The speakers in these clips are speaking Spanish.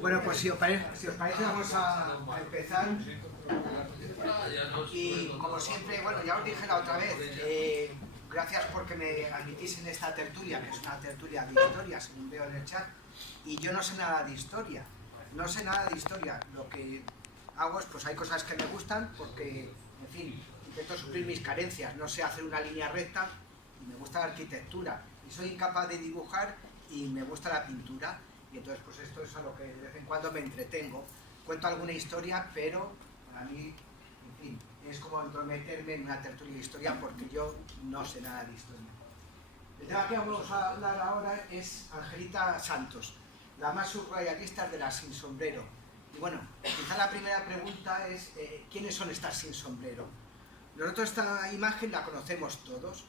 Bueno, pues si os parece vamos a empezar. Y como siempre, bueno, ya os dije la otra vez, gracias porque me admitís en esta tertulia, que es una tertulia de historia, según veo en el chat, y yo no sé nada de historia, no sé nada de historia. Lo que hago es, pues hay cosas que me gustan porque, en fin, intento suplir mis carencias, no sé hacer una línea recta, y me gusta la arquitectura, y soy incapaz de dibujar y me gusta la pintura, y entonces pues esto es a lo que de vez en cuando me entretengo. Cuento alguna historia, pero para mí, en fin, es como entrometerme en una tertulia de historia porque yo no sé nada de historia. El tema que vamos a hablar ahora es Angelita Santos, la más surrealista de las sin sombrero. Y bueno, quizá la primera pregunta es ¿quiénes son estas sin sombrero? Nosotros esta imagen la conocemos todos.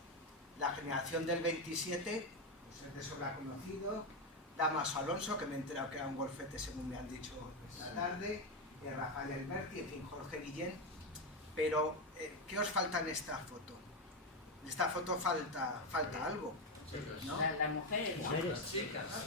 La generación del 27, pues es de sobra conocido. Damaso Alonso, que me he enterado que era un golfete según me han dicho esta tarde. Rafael Alberti, en fin, Jorge Guillén. Pero, ¿qué os falta en esta foto? En esta foto falta algo, ¿no? Las mujeres.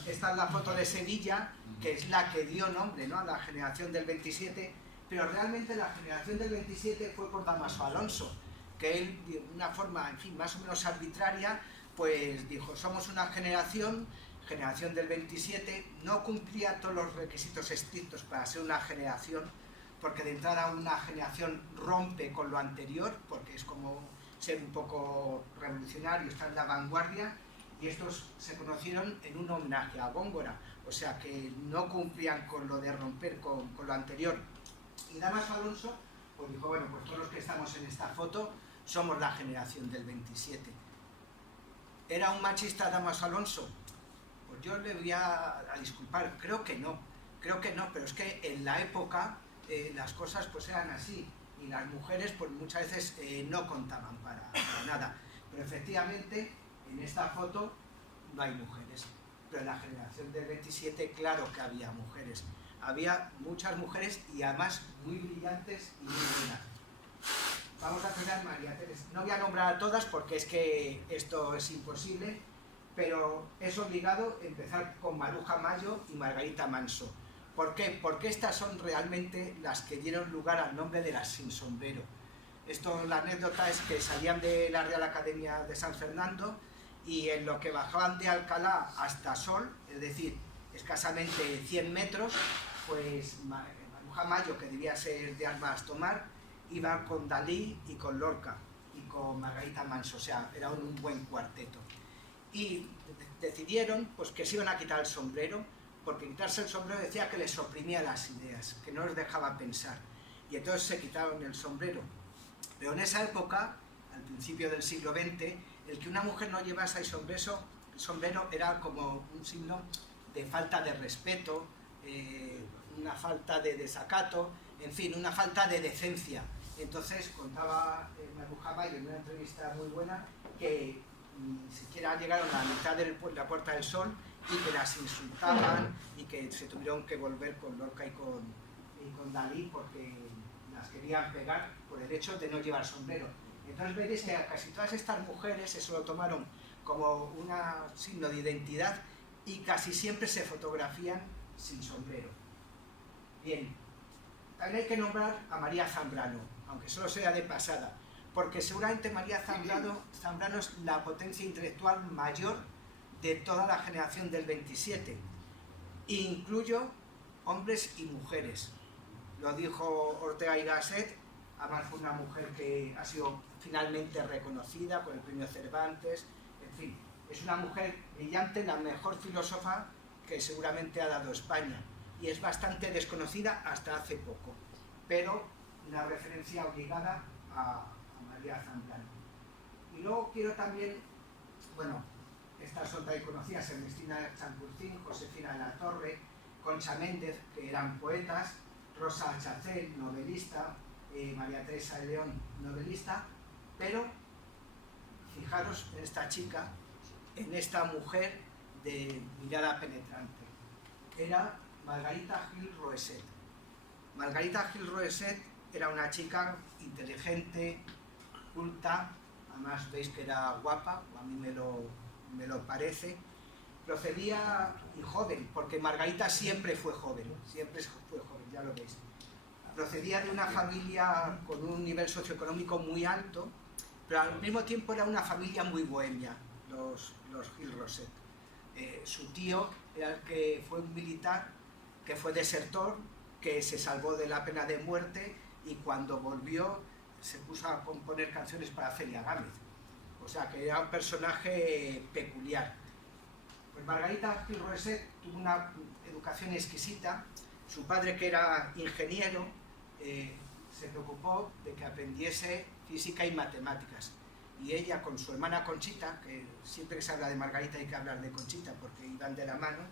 Esta es la foto de Sevilla, que es la que dio nombre, ¿no?, a la generación del 27, pero realmente la generación del 27 fue por Damaso Alonso, que él, de una forma, en fin, más o menos arbitraria, pues dijo, somos una generación del 27, no cumplía todos los requisitos estrictos para ser una generación, porque de entrada una generación rompe con lo anterior, porque es como ser un poco revolucionario, estar en la vanguardia, y estos se conocieron en un homenaje a Góngora, o sea que no cumplían con lo de romper con lo anterior. Y Damaso Alonso pues dijo, bueno, pues todos los que estamos en esta foto somos la generación del 27. ¿Era un machista Damaso Alonso? Pues yo le voy a disculpar, creo que no, pero es que en la época las cosas pues eran así, y las mujeres pues muchas veces no contaban para nada, pero efectivamente en esta foto no hay mujeres, pero en la generación del 27 claro que había mujeres, había muchas mujeres y además muy brillantes y muy buenas. Vamos a empezar María Teresa, no voy a nombrar a todas porque es que esto es imposible, pero es obligado empezar con Maruja Mayo y Margarita Manso. ¿Por qué? Porque estas son realmente las que dieron lugar al nombre de las sin sombrero. Esto, la anécdota es que salían de la Real Academia de San Fernando y en lo que bajaban de Alcalá hasta Sol, es decir, escasamente 100 metros, pues Maruja Mayo, que debía ser de armas tomar, iba con Dalí y con Lorca y con Margarita Manso, o sea, era un buen cuarteto. Y decidieron pues que se iban a quitar el sombrero, porque quitarse el sombrero decía que les oprimía las ideas, que no les dejaba pensar, y entonces se quitaron el sombrero. Pero en esa época, al principio del siglo XX, el que una mujer no llevase el sombrero era como un signo de falta de respeto, una falta de desacato, en fin, una falta de decencia. Entonces contaba Maruja Mayo en una entrevista muy buena que ni siquiera llegaron a la mitad de la Puerta del Sol y que las insultaban y que se tuvieron que volver con Lorca y con Dalí porque las querían pegar por el hecho de no llevar sombrero. Entonces veréis que casi todas estas mujeres eso lo tomaron como un signo de identidad y casi siempre se fotografían sin sombrero. Bien, también hay que nombrar a María Zambrano, aunque solo sea de pasada, porque seguramente María Zambrano es la potencia intelectual mayor de toda la generación del 27. Incluyo hombres y mujeres. Lo dijo Ortega y Gasset, además fue una mujer que ha sido finalmente reconocida por el premio Cervantes, en fin, es una mujer brillante, la mejor filósofa que seguramente ha dado España, y es bastante desconocida hasta hace poco, pero una referencia obligada a María Zambrano. Y luego quiero también, bueno, estas son tan conocidas, Ernestina Champurcín, Josefina de la Torre, Concha Méndez, que eran poetas, Rosa Chacel, novelista, María Teresa de León, novelista, pero fijaros en esta chica, en esta mujer de mirada penetrante. Era Margarita Gil Roeset. Margarita Gil Roeset era una chica inteligente, culta, además veis que era guapa, o a mí me lo parece, procedía, y joven, porque Margarita siempre fue joven, ya lo veis. Procedía de una familia con un nivel socioeconómico muy alto, pero al mismo tiempo era una familia muy bohemia, los Gil Roset. Su tío era el que fue un militar, que fue desertor, que se salvó de la pena de muerte y cuando volvió se puso a componer canciones para Celia Gámez. O sea, que era un personaje peculiar. Pues Margarita Gil Roset tuvo una educación exquisita. Su padre, que era ingeniero, se preocupó de que aprendiese física y matemáticas. Y ella, con su hermana Conchita, que siempre que se habla de Margarita hay que hablar de Conchita porque iban de la mano,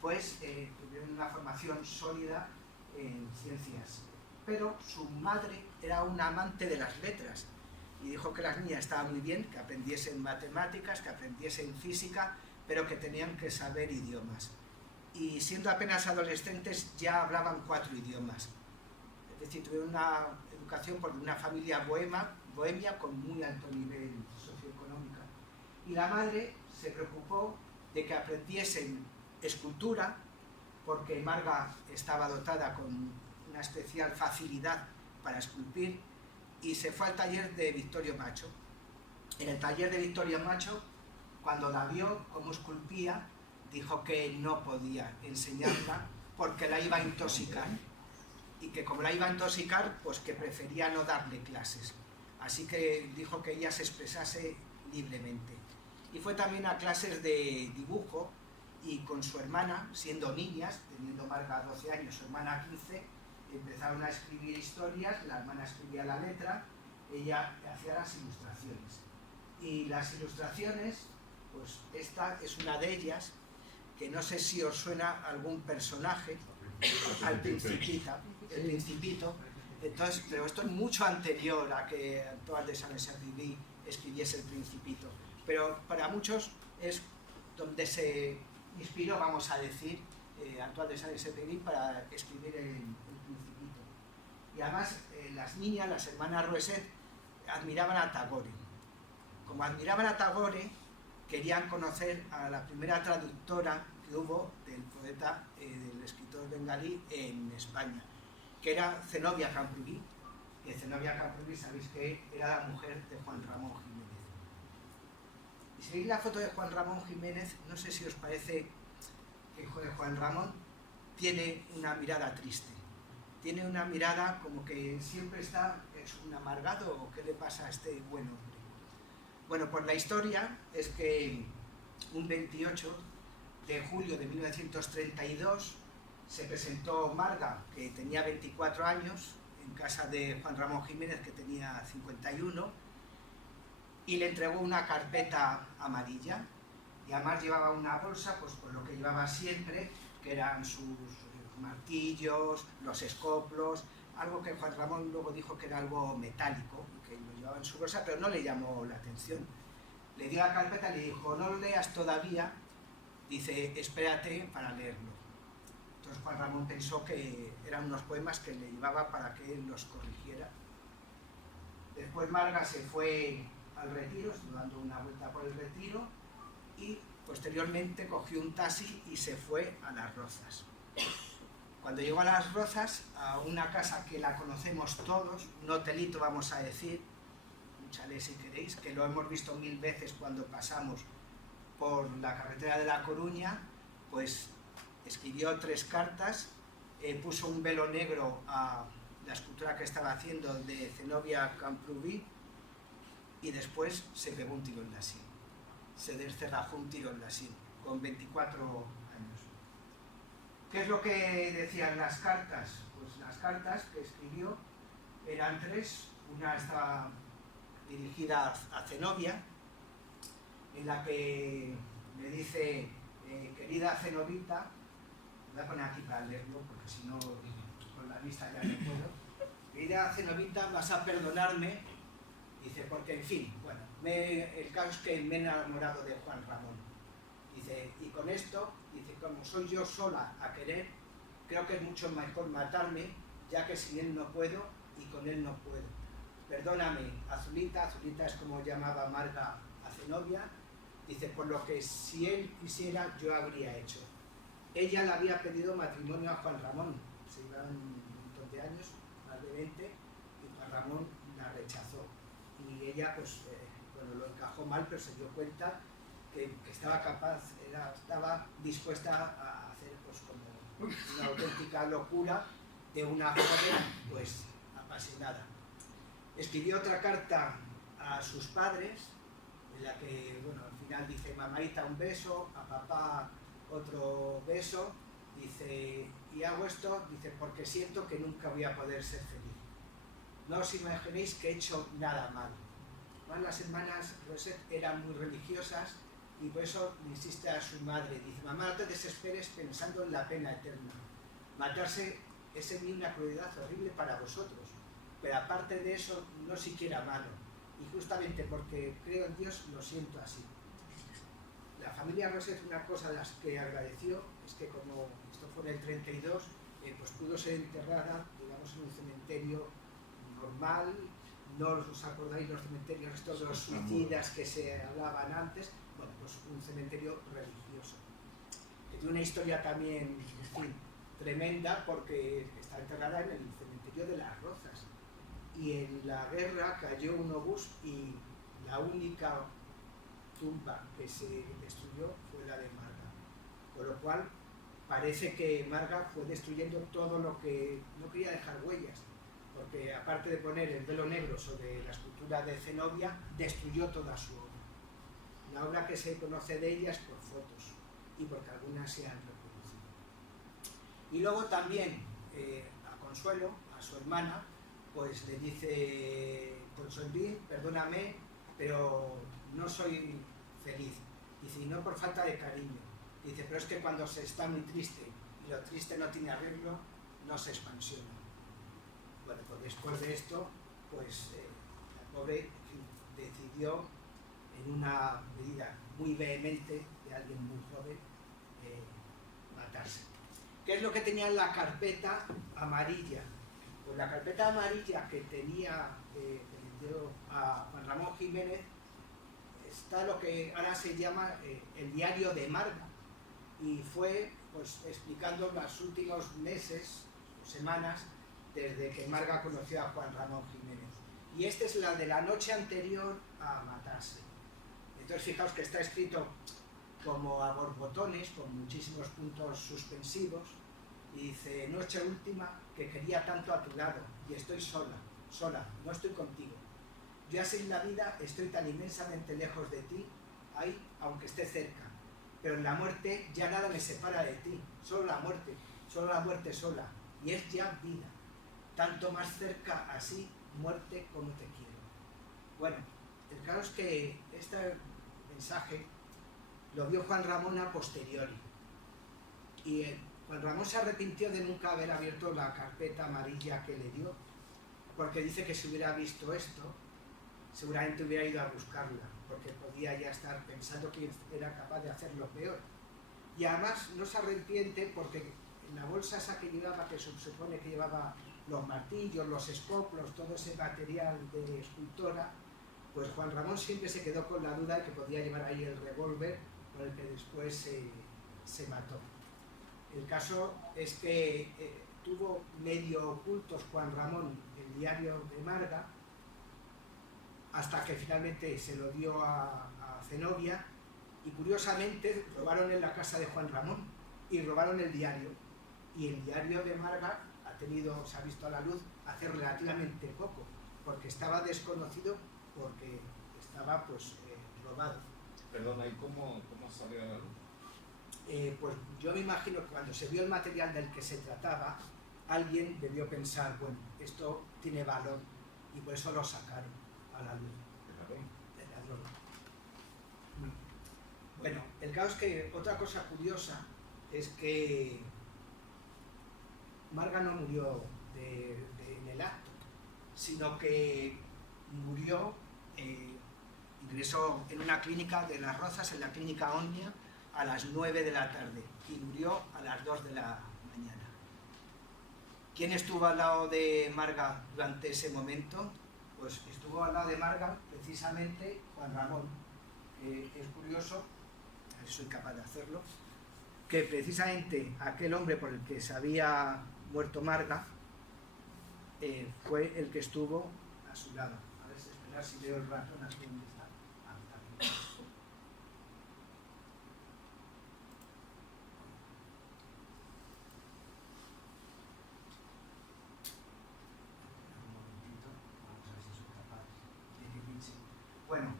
pues tuvieron una formación sólida en ciencias. Pero su madre era una amante de las letras y dijo que las niñas estaban muy bien, que aprendiesen matemáticas, que aprendiesen física, pero que tenían que saber idiomas. Y siendo apenas adolescentes ya hablaban 4 idiomas. Es decir, tuvieron una educación por una familia bohemia con muy alto nivel socioeconómico. Y la madre se preocupó de que aprendiesen escultura, porque Marga estaba dotada con una especial facilidad para esculpir, y se fue al taller de Victorio Macho. En el taller de Victorio Macho, cuando la vio cómo esculpía, dijo que no podía enseñarla porque la iba a intoxicar, y que como la iba a intoxicar, pues que prefería no darle clases. Así que dijo que ella se expresase libremente. Y fue también a clases de dibujo, y con su hermana, siendo niñas, teniendo Marga 12 años, su hermana 15, empezaron a escribir historias, la hermana escribía la letra, ella hacía las ilustraciones. Y las ilustraciones, pues esta es una de ellas, que no sé si os suena algún personaje, al Principito. Entonces, pero esto es mucho anterior a que Antoine de Saint-Exupéry escribiese el Principito. Pero para muchos es donde se inspiró, vamos a decir, Antoine de Saint-Exupéry para escribir el Principito. Y además, las niñas, las hermanas Roset, admiraban a Tagore. Como admiraban a Tagore, querían conocer a la primera traductora que hubo del poeta, del escritor bengalí en España, que era Zenobia Camprubí. Y Zenobia Camprubí, sabéis que era la mujer de Juan Ramón Jiménez. Y si veis la foto de Juan Ramón Jiménez, no sé si os parece que Juan Ramón tiene una mirada triste. Tiene una mirada como que siempre está, es un amargado, o qué le pasa a este buen hombre. Bueno, pues la historia es que un 28 de julio de 1932 se presentó Marga, que tenía 24 años, en casa de Juan Ramón Jiménez, que tenía 51, y le entregó una carpeta amarilla, y además llevaba una bolsa, pues con lo que llevaba siempre, que eran sus martillos, los escoplos, algo que Juan Ramón luego dijo que era algo metálico, que lo llevaba en su bolsa, pero no le llamó la atención. Le dio la carpeta y le dijo, no lo leas todavía, dice, espérate para leerlo. Entonces Juan Ramón pensó que eran unos poemas que le llevaba para que él los corrigiera. Después Marga se fue al Retiro, estuvo dando una vuelta por el Retiro, y posteriormente cogió un taxi y se fue a Las Rozas. Cuando llegó a Las Rozas, a una casa que la conocemos todos, un hotelito vamos a decir, un chalet si queréis, que lo hemos visto 1000 veces cuando pasamos por la carretera de La Coruña, pues escribió 3 cartas, puso un velo negro a la escultura que estaba haciendo de Zenobia Camprubí, y después se pegó un tiro en la sien. Se descerrajó un tiro en la sien, con 24 años. ¿Qué es lo que decían las cartas? Pues las cartas que escribió eran 3. Una estaba dirigida a Zenobia, en la que le dice, querida Zenobita, voy a poner aquí para leerlo, porque si no, con la vista ya no puedo. Querida Zenobita, vas a perdonarme, dice, porque en fin, bueno, el caso es que me he enamorado de Juan Ramón. Dice, y con esto, dice, como soy yo sola a querer, creo que es mucho mejor matarme, ya que sin él no puedo y con él no puedo. Perdóname, Azulita, Azulita es como llamaba Marga a Zenobia, Dice, por lo que si él quisiera, yo habría hecho. Ella le había pedido matrimonio a Juan Ramón, se iban un montón de años, más de 20, y Juan Ramón la rechazó. Y ella, pues, bueno, lo encajó mal, pero se dio cuenta que estaba capaz, estaba dispuesta a hacer, pues, como una auténtica locura de una joven, pues, apasionada. Escribió otra carta a sus padres, en la que, bueno, al final dice, mamaita un beso, a papá otro beso, dice, y hago esto, dice, porque siento que nunca voy a poder ser feliz. No os imaginéis que he hecho nada mal. Las hermanas Roset eran muy religiosas y por eso le insiste a su madre, dice, mamá, no te desesperes pensando en la pena eterna. Matarse es en mí una crueldad horrible para vosotros, pero aparte de eso, no siquiera malo. Y justamente porque creo en Dios, lo siento así. La familia Roset, una cosa de las que agradeció, es que como esto fue en el 32, pues pudo ser enterrada, digamos, en un cementerio normal. No os acordáis los cementerios, estos de los suicidas que se hablaban antes, bueno, pues un cementerio religioso. Que tiene una historia también, en fin, tremenda, porque está enterrada en el cementerio de Las Rozas. Y en la guerra cayó un obús y la única tumba que se destruyó fue la de Marga. Con lo cual, parece que Marga fue destruyendo todo lo que no quería dejar huellas, porque aparte de poner el velo negro sobre la escultura de Zenobia, destruyó toda su obra. La obra que se conoce de ella es por fotos y porque algunas se han reproducido. Y luego también a Consuelo, a su hermana, pues le dice, Consuelo, perdóname, pero no soy feliz. Dice, y no por falta de cariño. Dice, pero es que cuando se está muy triste y lo triste no tiene arreglo, no se expansiona. Bueno, pues después de esto, pues la pobre decidió, en una medida muy vehemente de alguien muy joven, matarse. ¿Qué es lo que tenía en la carpeta amarilla? Pues la carpeta amarilla que tenía, que dio a Juan Ramón Jiménez, está lo que ahora se llama el diario de Marga, y fue, pues, explicando los últimos meses o semanas desde que Marga conoció a Juan Ramón Jiménez. Y esta es la de la noche anterior a matarse. Entonces fijaos que está escrito como a borbotones, con muchísimos puntos suspensivos, y dice, noche última que quería tanto a tu lado, y estoy sola, no estoy contigo. Ya sin la vida estoy tan inmensamente lejos de ti, ahí, aunque esté cerca, pero en la muerte ya nada me separa de ti, solo la muerte sola, y es ya vida. Tanto más cerca así, muerte como te quiero. Bueno, el caso es que este mensaje lo vio Juan Ramón a posteriori. Y Juan Ramón se arrepintió de nunca haber abierto la carpeta amarilla que le dio, porque dice que si hubiera visto esto, seguramente hubiera ido a buscarla, porque podía ya estar pensando que era capaz de hacer lo peor. Y además no se arrepiente porque en la bolsa esa que llevaba, que se supone que llevaba los martillos, los escoplos, todo ese material de escultora, pues Juan Ramón siempre se quedó con la duda de que podía llevar ahí el revólver con el que después se mató. El caso es que tuvo medio ocultos Juan Ramón el diario de Marga, hasta que finalmente se lo dio a Zenobia, y curiosamente robaron en la casa de Juan Ramón y robaron el diario, y el diario de Marga se ha visto a la luz hace relativamente poco, porque estaba desconocido, porque estaba pues robado. Perdona, ¿y cómo salió a la luz? Pues yo me imagino que cuando se vio el material del que se trataba, alguien debió pensar, bueno, esto tiene valor, y por eso lo sacaron a la luz. ¿El ladrón? Bueno, el caso es que otra cosa curiosa es que Marga no murió en el acto, sino que murió, ingresó en una clínica de Las Rozas, en la clínica Omnia, a las 9 de la tarde, y murió a las 2 de la mañana. ¿Quién estuvo al lado de Marga durante ese momento? Pues estuvo al lado de Marga precisamente Juan Ramón, Es curioso, soy capaz de hacerlo, que precisamente aquel hombre por el que se había muerto Marga fue el que estuvo a su lado. A ver, esperar si veo el ratón aquí donde está. Ah, está aquí. Un momentito, vamos a ver si soy capaz de que pinche. Bueno,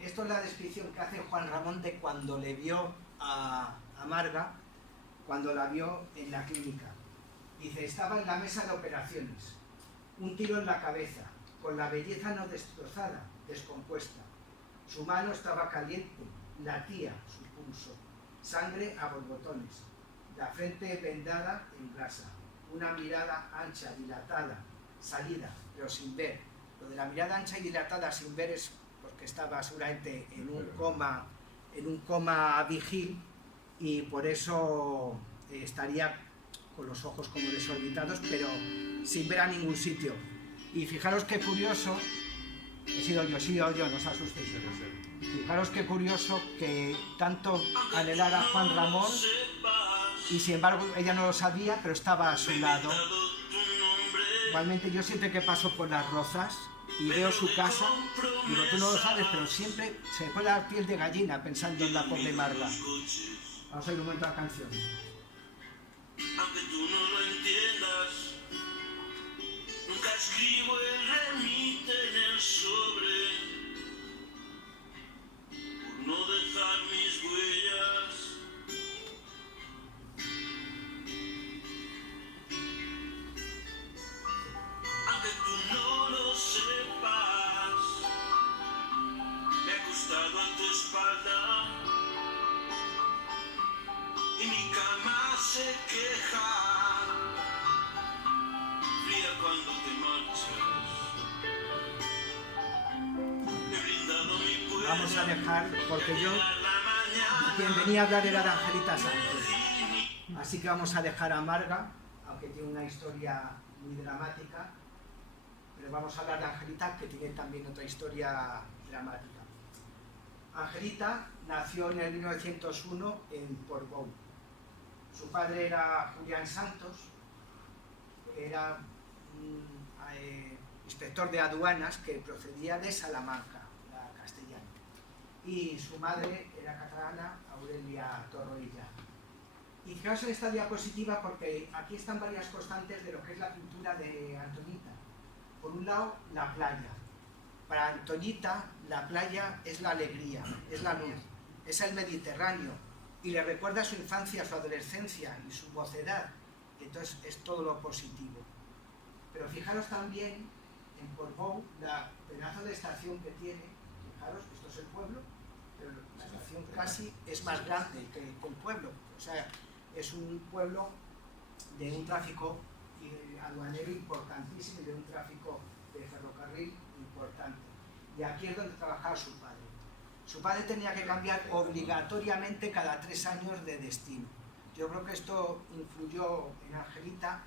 esto es la descripción que hace Juan Ramón de cuando le vio a Marga, cuando la vio en la clínica. Dice, estaba en la mesa de operaciones, un tiro en la cabeza, con la belleza no destrozada, descompuesta. Su mano estaba caliente, latía su pulso, sangre a borbotones, la frente vendada en grasa, una mirada ancha, dilatada, salida, pero sin ver. Lo de la mirada ancha y dilatada sin ver es porque estaba seguramente en un coma vigil y por eso estaría con los ojos como desorbitados, pero sin ver a ningún sitio. Y fijaros qué curioso, he sido yo, no os asustéis. Fijaros qué curioso que tanto anhelara Juan Ramón y sin embargo ella no lo sabía, pero estaba a su lado. Igualmente yo siempre que paso por Las Rozas y veo su casa, digo, tú no lo sabes, pero siempre se me pone la piel de gallina pensando en la pobre Marga. Vamos a ir un momento a la canción. Aunque tú no lo entiendas, nunca escribo el remite en el sobre, por no dejar mis huellas. Aunque tú no lo sepas, me he acostado a tu espalda y mi cama se queja, fría cuando te marchas. He brindado mi puerta. Vamos a dejar, porque yo, quien venía a hablar era de Angelita Sánchez. Así que vamos a dejar a Marga, aunque tiene una historia muy dramática, pero vamos a hablar de Angelita, que tiene también otra historia dramática. Angelita nació en el 1901 en Portbou. Su padre era Julián Santos, era un inspector de aduanas que procedía de Salamanca, la castellana. Y su madre era catalana, Aurelia Torroella. Y fijaos en esta diapositiva porque aquí están varias constantes de lo que es la pintura de Antoñita. Por un lado, la playa. Para Antoñita, la playa es la alegría, es la luz, es el Mediterráneo, y le recuerda su infancia, su adolescencia y su mocedad. Entonces es todo lo positivo. Pero fijaros también en Portbou, la pedazo de estación que tiene. Fijaros, esto es el pueblo, pero la estación casi es más grande que el pueblo. O sea, es un pueblo de un tráfico aduanero importantísimo y de un tráfico de ferrocarril importante. Y aquí es donde trabajaba su padre. Su padre tenía que cambiar obligatoriamente cada 3 años de destino. Yo creo que esto influyó en Angelita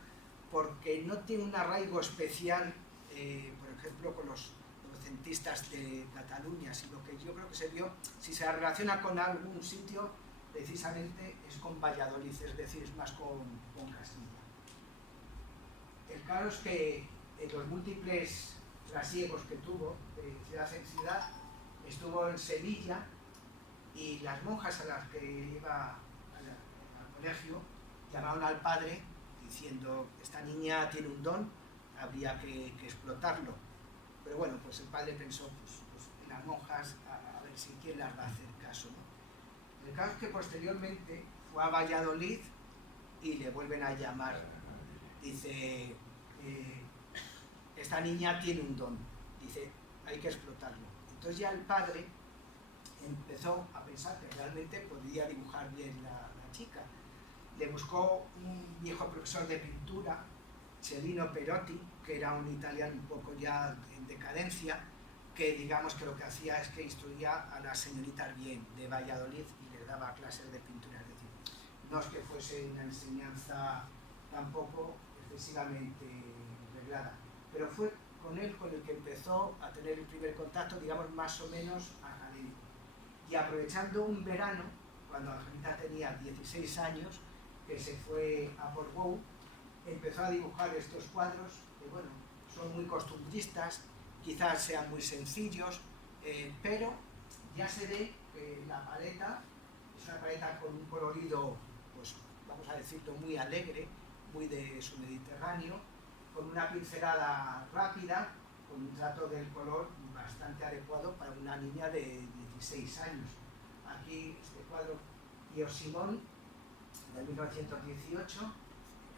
porque no tiene un arraigo especial, por ejemplo, con los centistas de Cataluña, sino que yo creo que se vio, si se relaciona con algún sitio, precisamente es con Valladolid, es decir, es más con Castilla. El caso es que en los múltiples trasiegos que tuvo de ciudad en ciudad, estuvo en Sevilla y las monjas a las que iba al colegio llamaron al padre diciendo, esta niña tiene un don, habría que explotarlo. Pero bueno, pues el padre pensó, pues en las monjas, a ver si quién las va a hacer caso, ¿no? El caso es que posteriormente fue a Valladolid y le vuelven a llamar. Dice, esta niña tiene un don, dice, hay que explotarlo. Entonces ya el padre empezó a pensar que realmente podía dibujar bien la chica. Le buscó un viejo profesor de pintura, Celino Perotti, que era un italiano un poco ya en decadencia, que digamos que lo que hacía es que instruía a las señoritas bien de Valladolid y les daba clases de pintura. Es decir, no es que fuese una enseñanza tampoco excesivamente reglada, pero fue con él con el que empezó a tener el primer contacto, digamos, más o menos académico. y aprovechando un verano, cuando Angelita tenía 16 años, que se fue a Portbou, empezó a dibujar estos cuadros, que bueno, son muy costumbristas, quizás sean muy sencillos, pero ya se ve que la paleta es una paleta con un colorido, pues vamos a decirlo, muy alegre, muy de su Mediterráneo, con una pincelada rápida, con un trato del color bastante adecuado para una niña de 16 años. Aquí este cuadro, Tío Simón, de 1918,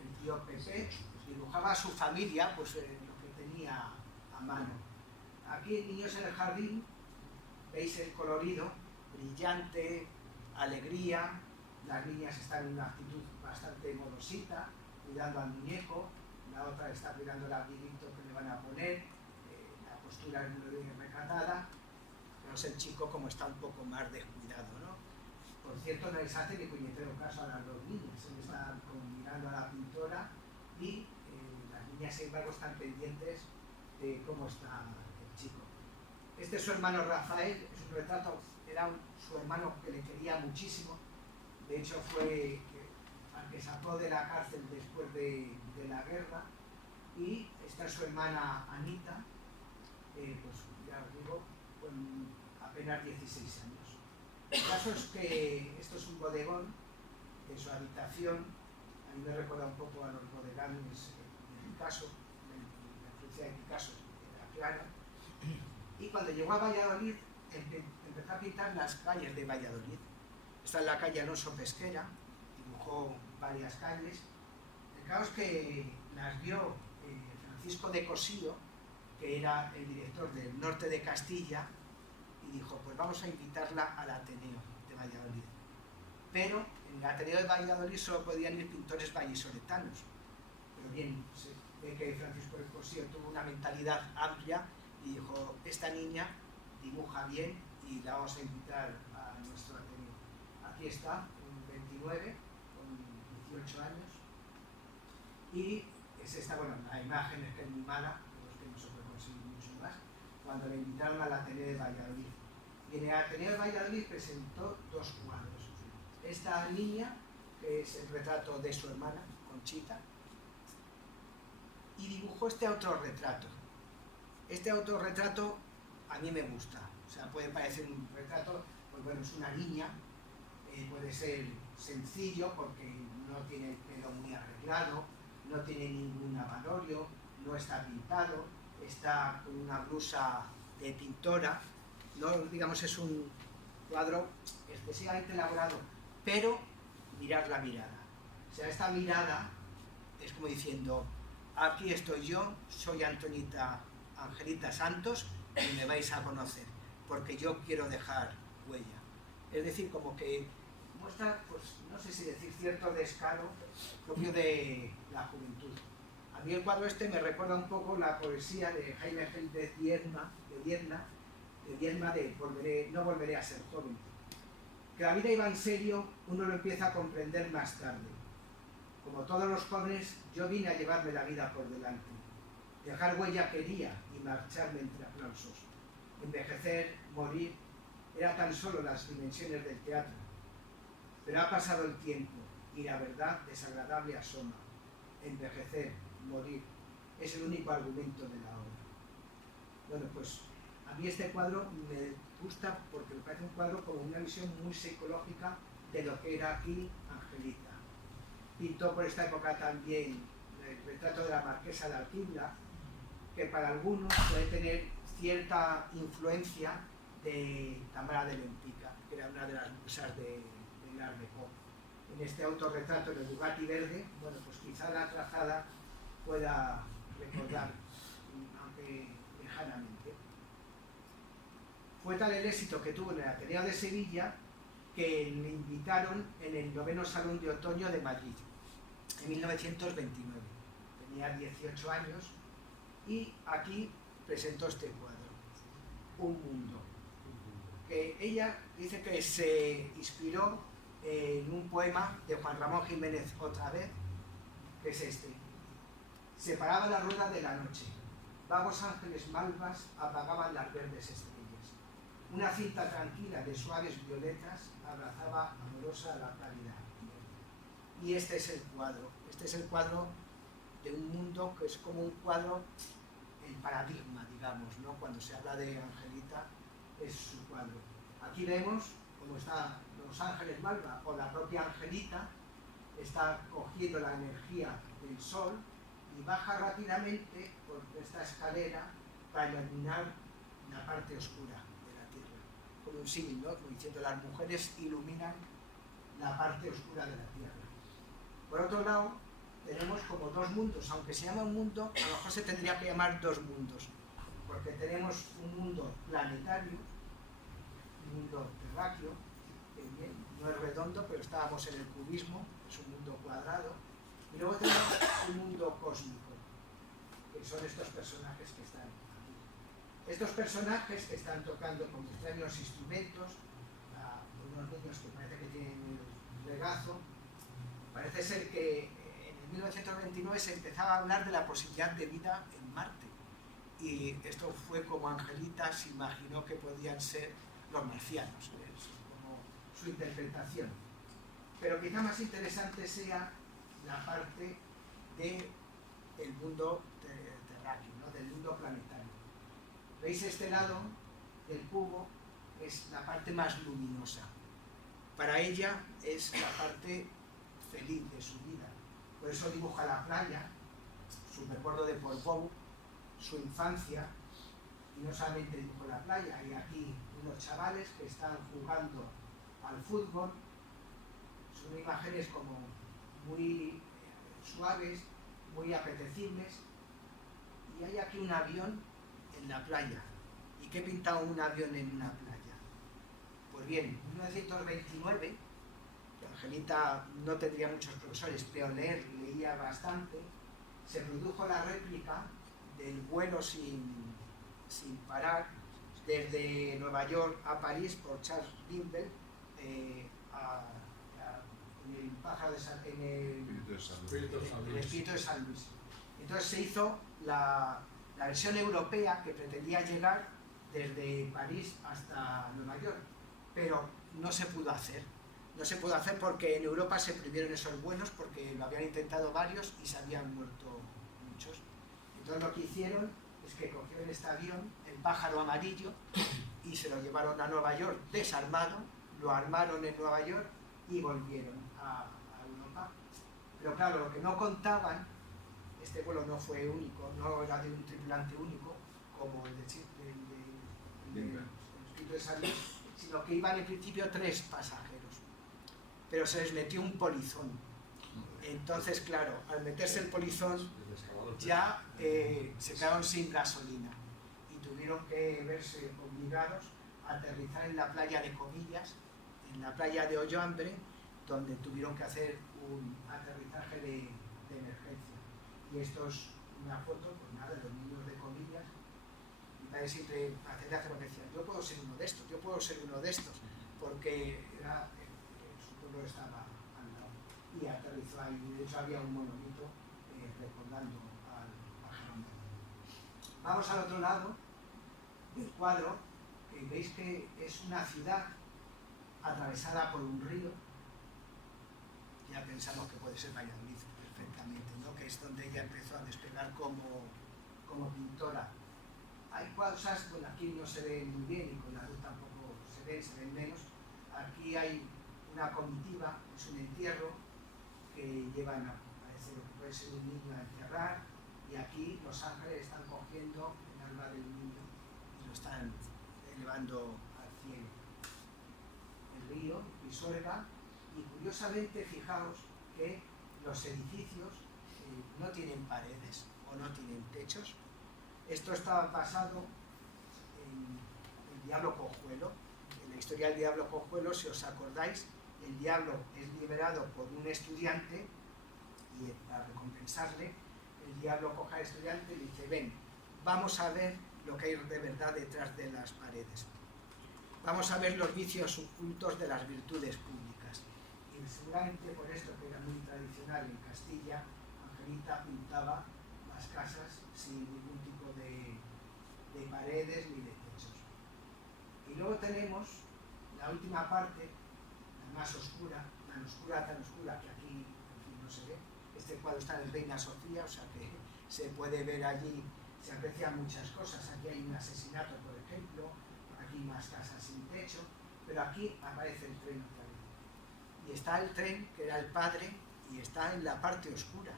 el tío Pepe dibujaba a su familia, pues lo que tenía a mano. Aquí en Niños en el Jardín veis el colorido, brillante, alegría, las niñas están en una actitud bastante modosita, cuidando al muñeco, la otra está cuidando el abriguito que le van a poner, la postura es muy recatada, pero el chico como está un poco más descuidado, ¿no? Por cierto, no les hace ni puñetero caso a las dos niñas, se están mirando a la pintora y las niñas, sin embargo, están pendientes de cómo está el chico. Este es su hermano Rafael, es un retrato, era su hermano que le quería muchísimo, de hecho fue al que sacó de la cárcel después de la guerra, y esta es su hermana Anita, pues ya os digo, con apenas 16 años. El caso es que esto es un bodegón de su habitación, a mí me recuerda un poco a los bodegones de Picasso, la influencia de Picasso era clara, y cuando llegó a Valladolid empezó a pintar las calles de Valladolid. Esta es la calle Alonso Pesquera, dibujó varias calles. El caso es que las vio Francisco de Cosío, que era el director del norte de Castilla, y dijo, pues vamos a invitarla al Ateneo de Valladolid. Pero en el Ateneo de Valladolid solo podían ir pintores vallisoletanos. Pero bien, se ve que Francisco de Cosío tuvo una mentalidad amplia y dijo, esta niña dibuja bien y la vamos a invitar a nuestro Ateneo. Aquí está, un 29, con 18 años, y es esta, bueno, la imagen es que es muy mala, pero es que no se puede conseguir mucho más, cuando le invitaron al Ateneo de Valladolid. Y en el Ateneo de Valladolid presentó dos cuadros. Esta niña, que es el retrato de su hermana, Conchita, y dibujó este autorretrato. Este autorretrato a mí me gusta, o sea, puede parecer un retrato, pues bueno, es una niña, puede ser sencillo porque no tiene el pelo muy arreglado, no tiene ningún abalorio, no está pintado, está con una blusa de pintora, no, digamos, es un cuadro excesivamente elaborado, pero mirad la mirada. O sea, esta mirada es como diciendo, aquí estoy yo, soy Angelita Santos y me vais a conocer, porque yo quiero dejar huella. Es decir, como que muestra, pues no sé si decir cierto descaro propio de la juventud. A mí el cuadro este me recuerda un poco la poesía de Jaime Gil de Diezma de No volveré a ser joven. Que la vida iba en serio, uno lo empieza a comprender más tarde. Como todos los jóvenes, yo vine a llevarme la vida por delante. Dejar huella quería y marcharme entre aplausos. Envejecer, morir, eran tan solo las dimensiones del teatro. Pero ha pasado el tiempo y la verdad desagradable asoma. Envejecer, morir, es el único argumento de la obra. Bueno, pues a mí este cuadro me gusta porque me parece un cuadro con una visión muy psicológica de lo que era aquí Angelita. Pintó por esta época también el retrato de la marquesa de Alquibla, que para algunos puede tener cierta influencia de Tamara de Lempicka, que era una de las musas de Art Deco. En este autorretrato en el Bugatti verde, bueno, pues quizá la trazada pueda recordar, aunque lejanamente. Fue tal el éxito que tuvo en el Ateneo de Sevilla que le invitaron en el 9º Salón de Otoño de Madrid, en 1929. Tenía 18 años y aquí presentó este cuadro, Un mundo, que ella dice que se inspiró en un poema de Juan Ramón Jiménez otra vez, que es este. Se paraba la rueda de la noche, vagos ángeles malvas apagaban las verdes estrellas. Una cinta tranquila de suaves violetas abrazaba amorosa la claridad. Y este es el cuadro. Este es el cuadro de un mundo que es como un cuadro, el paradigma, digamos, ¿no? Cuando se habla de Angelita, es su cuadro. Aquí vemos cómo están los ángeles malva, o la propia Angelita está cogiendo la energía del sol y baja rápidamente por esta escalera para iluminar la parte oscura de la tierra. Como un símil, ¿no? Como diciendo, las mujeres iluminan la parte oscura de la tierra. Por otro lado, tenemos como dos mundos, aunque se llama un mundo, a lo mejor se tendría que llamar dos mundos, porque tenemos un mundo planetario, un mundo terráqueo, que bien, no es redondo, pero estábamos en el cubismo, es un mundo cuadrado, y luego tenemos un mundo cósmico, que son estos personajes que están aquí. Estos personajes que están tocando con extraños instrumentos, unos niños que parece que tienen el regazo. Parece ser que en 1929 se empezaba a hablar de la posibilidad de vida en Marte. Y esto fue como Angelita se imaginó que podían ser los marcianos, es como su interpretación. Pero quizá más interesante sea la parte del mundo terráqueo, ¿no? Del mundo planetario. ¿Veis este lado del cubo? Es la parte más luminosa. Para ella es la parte feliz de su vida. Por eso dibuja la playa, su recuerdo de Portbou, su infancia, y no solamente dibujo la playa, hay aquí unos chavales que están jugando al fútbol, son imágenes como muy suaves, muy apetecibles, y hay aquí un avión en la playa. ¿Y qué pinta un avión en una playa? Pues bien, en 1929, Angelita no tendría muchos profesores, pero leía bastante, se produjo la réplica del vuelo sin parar desde Nueva York a París por Charles Lindbergh en el pájaro en el Espíritu de San Luis. Entonces se hizo la versión europea que pretendía llegar desde París hasta Nueva York, pero no se pudo hacer. No se pudo hacer porque en Europa se prohibieron esos vuelos porque lo habían intentado varios y se habían muerto muchos. Entonces lo que hicieron es que cogieron este avión, el pájaro amarillo, y se lo llevaron a Nueva York desarmado, lo armaron en Nueva York y volvieron a Europa. Pero claro, lo que no contaban, este vuelo no fue único, no era de un tripulante único, como el de Espíritu de San Luis, sino que iban en principio 3 pasajeros. Pero se les metió un polizón. Entonces, claro, al meterse el polizón ya se quedaron sin gasolina y tuvieron que verse obligados a aterrizar en la playa de Comillas, en la playa de Hoyo-Hambre, donde tuvieron que hacer un aterrizaje de emergencia. Y esto es una foto, pues nada, de los niños de Comillas. Mi padre siempre hace porque decía, yo puedo ser uno de estos, yo puedo ser uno de estos, porque era, su pueblo estaba al lado y aterrizó ahí. De hecho había un monolito recordando al pájaro. Vamos al otro lado del cuadro, que veis que es una ciudad atravesada por un río. Ya pensamos que puede ser Valladolid perfectamente, ¿no? Que es donde ella empezó a despegar como pintora. Hay cosas, bueno, aquí no se ven muy bien y con la luz tampoco se ven menos. Aquí hay una comitiva, es un entierro que llevan a parecer que puede ser un niño a enterrar, y aquí los ángeles están cogiendo el alma del niño y lo están elevando al cielo. El río Pisuerga, y curiosamente fijaos que los edificios no tienen paredes o no tienen techos. Esto estaba basado en el diablo Cojuelo. En la historia del diablo Cojuelo, si os acordáis, el diablo es liberado por un estudiante y para recompensarle, el diablo coge al estudiante y dice, ven, vamos a ver lo que hay de verdad detrás de las paredes. Vamos a ver los vicios ocultos de las virtudes públicas. Y seguramente por esto, que era muy tradicional en Castilla, Angelita pintaba las casas sin ningún tipo de paredes ni de techos. Y luego tenemos la última parte, la más oscura, tan oscura que aquí en fin, no se ve. Este cuadro está en Reina Sofía, o sea que se puede ver allí, se aprecian muchas cosas. Aquí hay un asesinato, por ejemplo, aquí más casas sin techo, pero aquí aparece el tren otra vez. Y está el tren, que era el padre, y está en la parte oscura.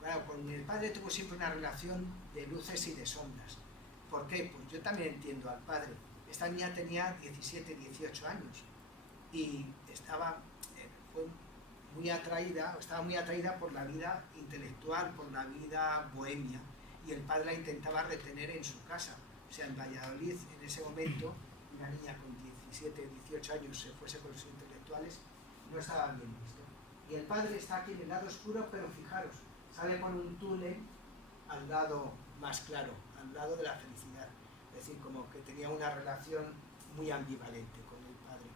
Claro, con el padre tuvo siempre una relación de luces y de sombras. ¿Por qué? Pues yo también entiendo al padre. Esta niña tenía 17, 18 años y estaba muy atraída por la vida intelectual, por la vida bohemia, y el padre la intentaba retener en su casa. O sea, en Valladolid, en ese momento, una niña con 17, 18 años se fuese con los intelectuales, no estaba bien visto. Y el padre está aquí en el lado oscuro, pero fijaros, sale por un túnel al lado más claro, al lado de la felicidad. Es decir, como que tenía una relación muy ambivalente con el padre.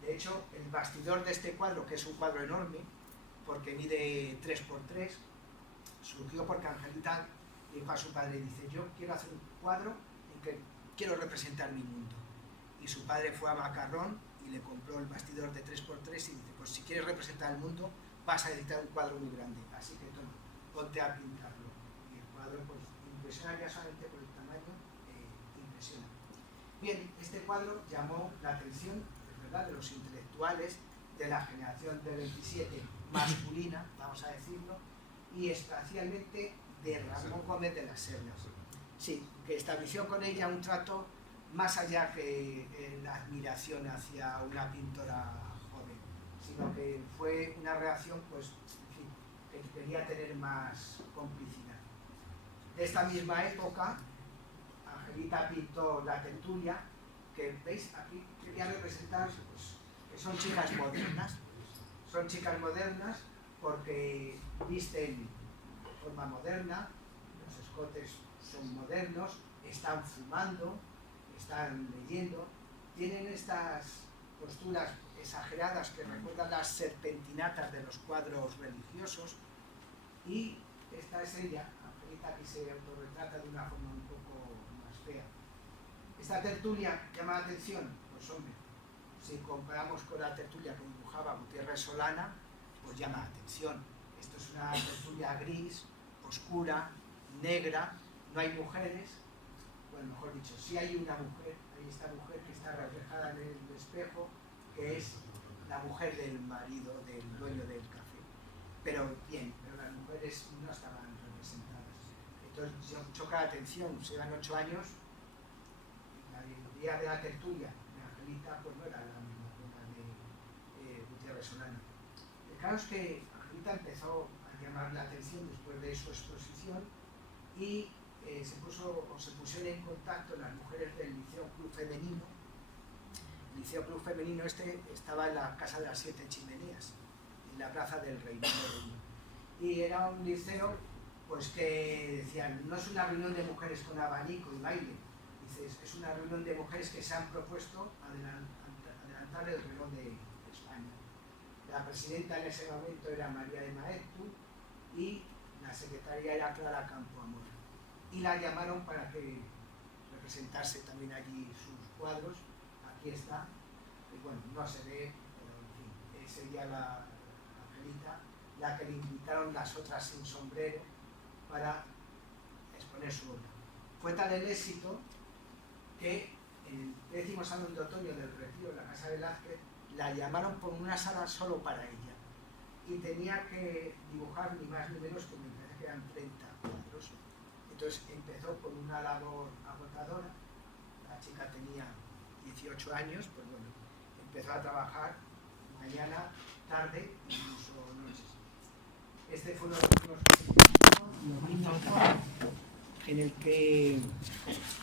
De hecho, el bastidor de este cuadro, que es un cuadro enorme, porque mide 3×3, surgió porque Angelita dijo a su padre, dice, yo quiero hacer un cuadro en que quiero representar mi mundo. Y su padre fue a Macarrón y le compró el bastidor de 3×3 y dice, pues si quieres representar el mundo, vas a editar un cuadro muy grande, así que toma, ponte a pintarlo. Y el cuadro pues impresiona ya solamente por el tamaño, impresiona. Bien, este cuadro llamó la atención, es verdad, de los intelectuales de la generación del 27 masculina, vamos a decirlo, y especialmente de Ramón Gómez de la Serna. Sí, que estableció con ella un trato más allá que la admiración hacia una pintora joven, sino que fue una relación, pues, en fin, que quería tener más complicidad. De esta misma época, Angelita pintó La Tertulia, que veis aquí quería representar, pues, que son chicas modernas porque visten de forma moderna, los escotes son modernos, están fumando, están leyendo, tienen estas posturas exageradas que recuerdan las serpentinatas de los cuadros religiosos, y esta es ella, Angelita, que se autorretrata de una forma un poco más fea. Esta tertulia llama la atención, pues hombre, si comparamos con la tertulia que dibujaba Gutiérrez Solana, pues llama la atención. Esto es una tertulia gris, oscura, negra, no hay mujeres, bueno, mejor dicho, sí hay una mujer, hay esta mujer que está reflejada en el espejo, que es la mujer del marido, del dueño del café. Pero bien, pero las mujeres no estaban representadas. Entonces choca la atención, se dan 8 años, la idea de la tertulia de Angelita pues no era la misma que la de Gutiérrez Solana. El caso es que Angelita empezó a llamar la atención después de su exposición y se pusieron en contacto las mujeres del Liceo Club Femenino. El Liceo Club Femenino estaba en la Casa de las 7 Chimeneas, en la Plaza del Reino. Y era un liceo pues que decían, no es una reunión de mujeres con abanico y baile, dices, es una reunión de mujeres que se han propuesto adelantar el reloj de España. La presidenta en ese momento era María de Maeztu y la secretaria era Clara Campoamor. Y la llamaron para que representase también allí sus cuadros. Aquí está, y bueno, no se ve, pero en fin, es ella la Angelita, la que le invitaron las otras sin sombrero para exponer su obra. Fue tal el éxito que en el 10º Salón de Otoño del Retiro de la Casa de Velázquez la llamaron por una sala solo para ella y tenía que dibujar ni más ni menos que me parece que eran 30 cuadros. Entonces empezó con una labor agotadora, la chica tenía 18 años, pues bueno, empezó a trabajar mañana, tarde, incluso noches. Este fue uno de los últimos en el que...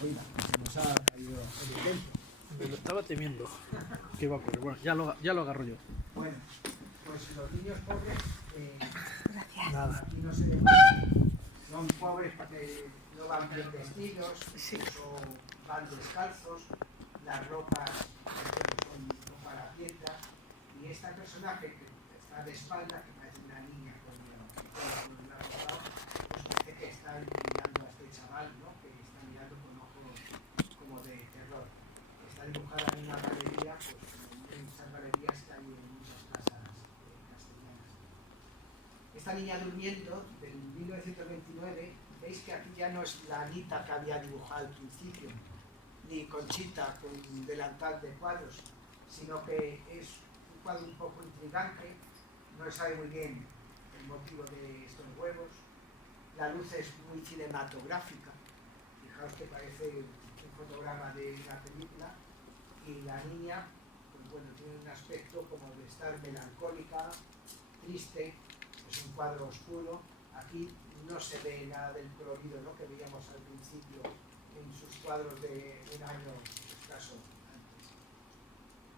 Oiga, se nos ha caído el tiempo. Me lo estaba temiendo que iba a ocurrir. Bueno, ya lo agarro yo. Bueno, pues los niños pobres, Nada. aquí no se les son pobres porque no van bien vestidos, o van descalzos, las ropas son para piedras, y esta personaje que está de espalda, que parece una niña con la ropa, pues parece que está mirando a este chaval, ¿no? Que está mirando con ojos como de terror. esta niña durmiendo, del 1929, veis que aquí ya no es la Anita que había dibujado al principio, ni Conchita con delantal de cuadros, sino que es un cuadro un poco intrigante, no se sabe muy bien el motivo de estos huevos, la luz es muy cinematográfica, fijaos que parece un fotograma de una película, y la niña, pues bueno, tiene un aspecto como de estar melancólica, triste, es un cuadro oscuro, aquí no se ve nada del colorido, ¿no?, que veíamos al principio en sus cuadros de un año escaso antes.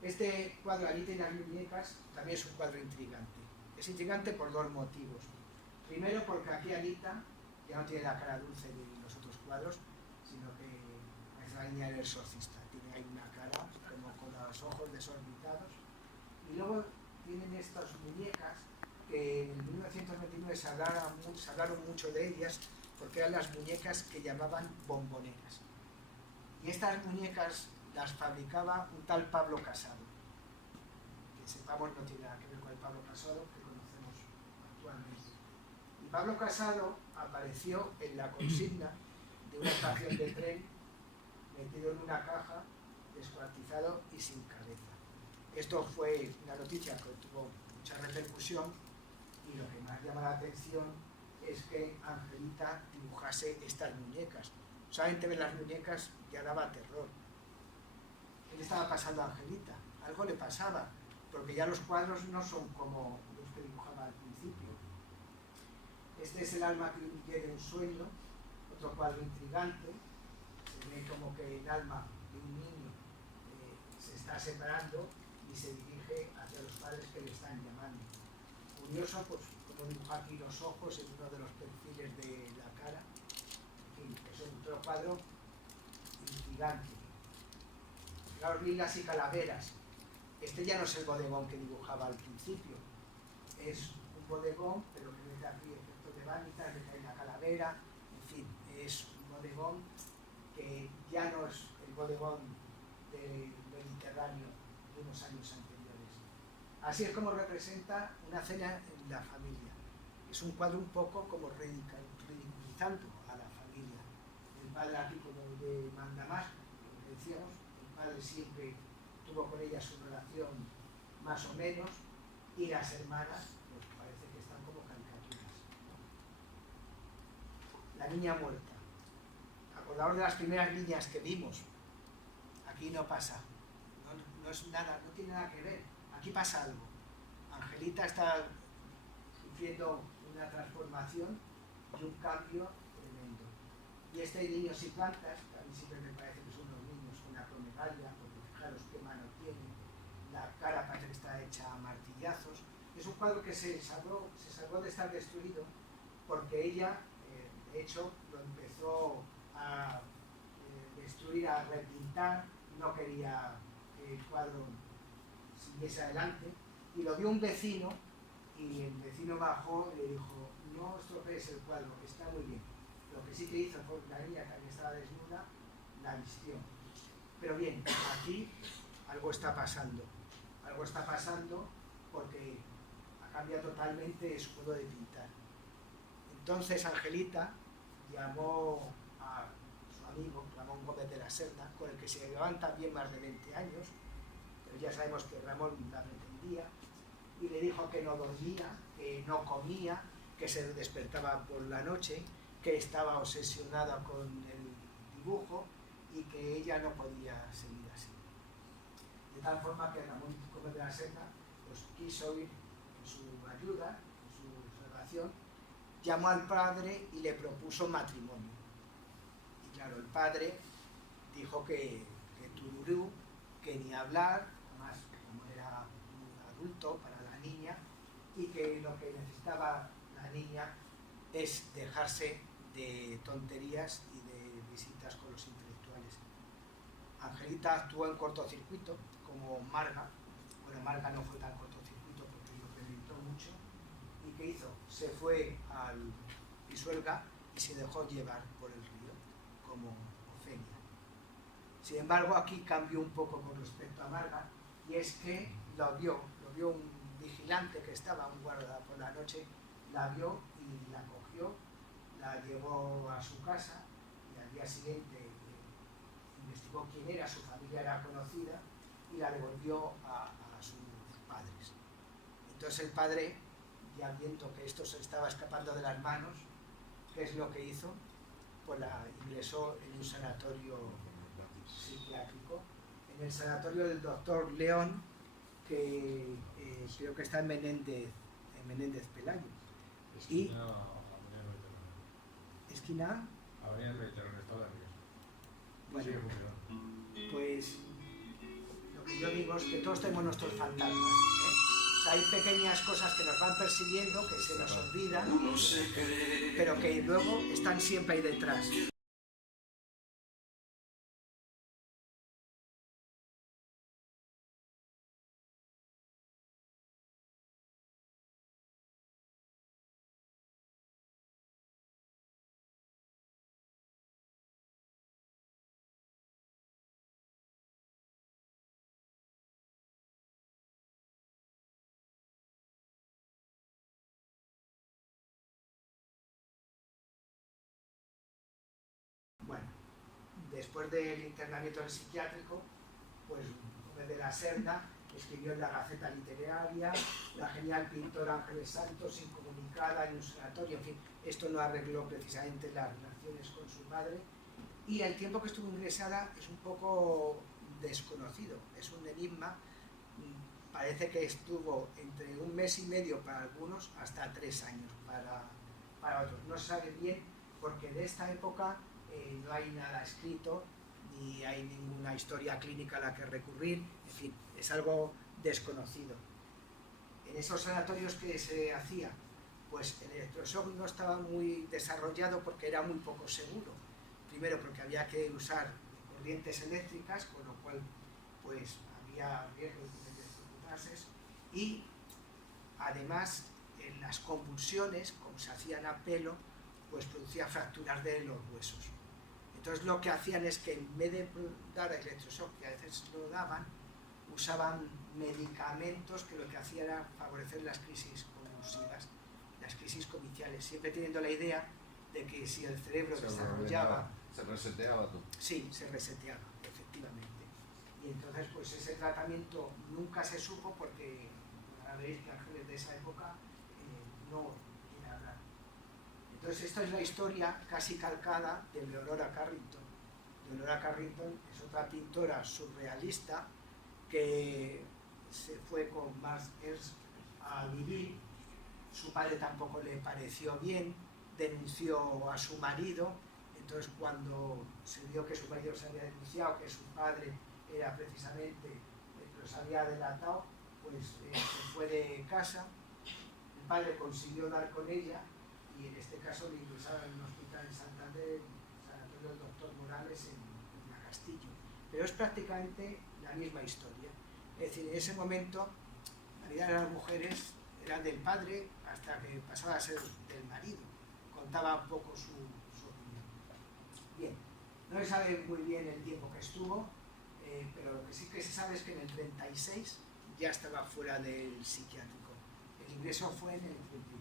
Este cuadro, Anita y las muñecas, también es un cuadro intrigante. Es intrigante por dos motivos. Primero, porque aquí Anita ya no tiene la cara dulce de los otros cuadros, sino que es la niña del exorcista. Tiene ahí una cara como con los ojos desorbitados. Y luego tienen estas muñecas que en 1929 se hablaron mucho de ellas porque eran las muñecas que llamaban bomboneras. Y estas muñecas las fabricaba un tal Pablo Casado, que sepamos no tiene nada que ver con el Pablo Casado que conocemos actualmente. Y Pablo Casado apareció en la consigna de una estación de tren metido en una caja, descuartizado y sin cabeza. Esto fue una noticia que tuvo mucha repercusión y lo que más llama la atención es que Angelita dibujase estas muñecas. Solamente ver las muñecas ya daba terror. ¿Qué le estaba pasando a Angelita? Algo le pasaba, porque ya los cuadros no son como los que dibujaba al principio. Este es el alma que huye de un sueño, otro cuadro intrigante. Se ve como que el alma de un niño se está separando y se dirige hacia los padres que le están llamando. Curioso, pues, como dibuja aquí los ojos en uno de los perfiles de la cara. En fin, es otro cuadro intrigante. Fijaos, lilas y calaveras. Este ya no es el bodegón que dibujaba al principio. Es un bodegón, pero que mete aquí efectos de vanitas, le cae la calavera. En fin, es un bodegón que ya no es el bodegón del Mediterráneo de unos años anteriores. Así es como representa una cena en la familia. Es un cuadro un poco como ridiculizando a la familia. El padre aquí como de mandamás, como decíamos, el padre siempre tuvo con ella su relación más o menos, y las hermanas, pues parece que están como caricaturas. La niña muerta. Acordaos de las primeras niñas que vimos. Aquí no pasa. No es nada, no tiene nada que ver. Aquí pasa algo. Angelita está sufriendo una transformación y un cambio tremendo. Y este Niños y Plantas, que a mí siempre me parece que son unos niños con acromegalia, porque fijaros qué mano tiene, la cara parece que está hecha a martillazos. Es un cuadro que se salvó de estar destruido porque ella, de hecho, lo empezó a destruir, a repintar, no quería que el cuadro siguiese adelante, y lo vio un vecino, y el vecino bajó y le dijo: no estropees el cuadro, está muy bien. Lo que sí que hizo fue la niña que estaba desnuda, la vistió. Pero bien, aquí algo está pasando porque ha cambiado totalmente su modo de pintar. Entonces Angelita llamó a su amigo Ramón Gómez de la Serna, con el que se llevaban también más de 20 años, pero ya sabemos que Ramón la pretendía, y le dijo que no dormía, que no comía, que se despertaba por la noche, que estaba obsesionada con el dibujo y que ella no podía seguir así. De tal forma que Ramón Gómez de la Serna pues, quiso ir en su ayuda, en su salvación, llamó al padre y le propuso matrimonio. Y claro, el padre dijo que tururú, que ni hablar, además como era un adulto para la niña, y que lo que necesitaba la niña es dejarse de tonterías y de visitas con los intelectuales. Angelita actuó en cortocircuito como Marga. Bueno, Marga no fue tan cortocircuito porque lo premeditó mucho. ¿Y qué hizo? Se fue al Pisuerga y se dejó llevar por el río como Ofelia. Sin embargo, aquí cambió un poco con respecto a Marga, y es que lo vio un vigilante que estaba, un guarda por la noche, la vio y la cogió, la llevó a su casa y al día siguiente investigó quién era, su familia era conocida y la devolvió a sus padres. Entonces el padre, ya viendo que esto se estaba escapando de las manos, ¿qué es lo que hizo? Pues la ingresó en un sanatorio psiquiátrico, en el sanatorio del doctor León, que creo que está en Menéndez Pelayo. Y esquina, Avenida del Mediterráneo, está la Ríos. bueno, pues lo que yo digo es que todos tenemos nuestros fantasmas, ¿eh? O sea, hay pequeñas cosas que nos van persiguiendo, que se nos olvidan, pero que luego están siempre ahí detrás. Bueno, después del internamiento en el psiquiátrico, pues Gómez de la Serna escribió en la Gaceta Literaria, la genial pintora Ángeles Santos, incomunicada en un sanatorio, en fin, esto no arregló precisamente las relaciones con su madre, y el tiempo que estuvo ingresada es un poco desconocido, es un enigma. Parece que estuvo entre 1 mes y medio para algunos hasta 3 años para otros. No se sabe bien porque de esta época no hay nada escrito, ni hay ninguna historia clínica a la que recurrir, en fin, es algo desconocido. En esos sanatorios que se hacía, pues el electroshock no estaba muy desarrollado porque era muy poco seguro. Primero porque había que usar corrientes eléctricas, con lo cual pues había riesgo de electrocutarse, y además en las convulsiones, como se hacían a pelo, pues producía fracturas de los huesos. Entonces lo que hacían es que en vez de dar electroshock, que a veces lo daban, usaban medicamentos que lo que hacían era favorecer las crisis convulsivas, las crisis comiciales, siempre teniendo la idea de que si el cerebro desarrollaba... Se reseteaba todo. Sí, se reseteaba, efectivamente. Y entonces pues ese tratamiento nunca se supo porque ahora veis que Ángeles de esa época no quiere hablar. Entonces esta es la historia casi calcada de Leonora Carrington. Leonora Carrington es otra pintora surrealista que se fue con Max Ernst a vivir. Su padre tampoco le pareció bien, denunció a su marido. Entonces cuando se vio que su marido se había denunciado, que su padre era precisamente el que los había delatado, pues se fue de casa. El padre consiguió dar con ella y en este caso le ingresaron en un hospital en Santander, sanatorio del doctor Morales en La Castillo. Pero es prácticamente la misma historia. Es decir, en ese momento la vida de las mujeres era del padre hasta que pasaba a ser del marido. Contaba un poco su opinión. Bien, no se sabe muy bien el tiempo que estuvo, pero lo que sí que se sabe es que en el 36 ya estaba fuera del psiquiátrico. El ingreso fue en el 33.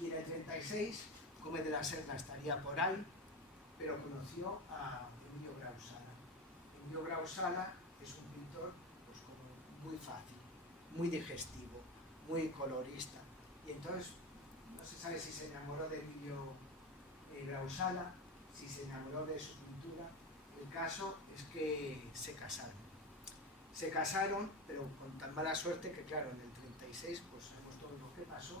Y en el 36, Gómez de la Serna estaría por ahí, pero conoció a Emilio Grau Sala. Emilio Grau Sala es un pintor pues, como muy fácil, muy digestivo, muy colorista. Y entonces, no se sabe si se enamoró de Emilio Grau Sala, si se enamoró de su pintura. El caso es que se casaron. Se casaron, pero con tan mala suerte que, claro, en el 36, pues sabemos todo lo que pasó.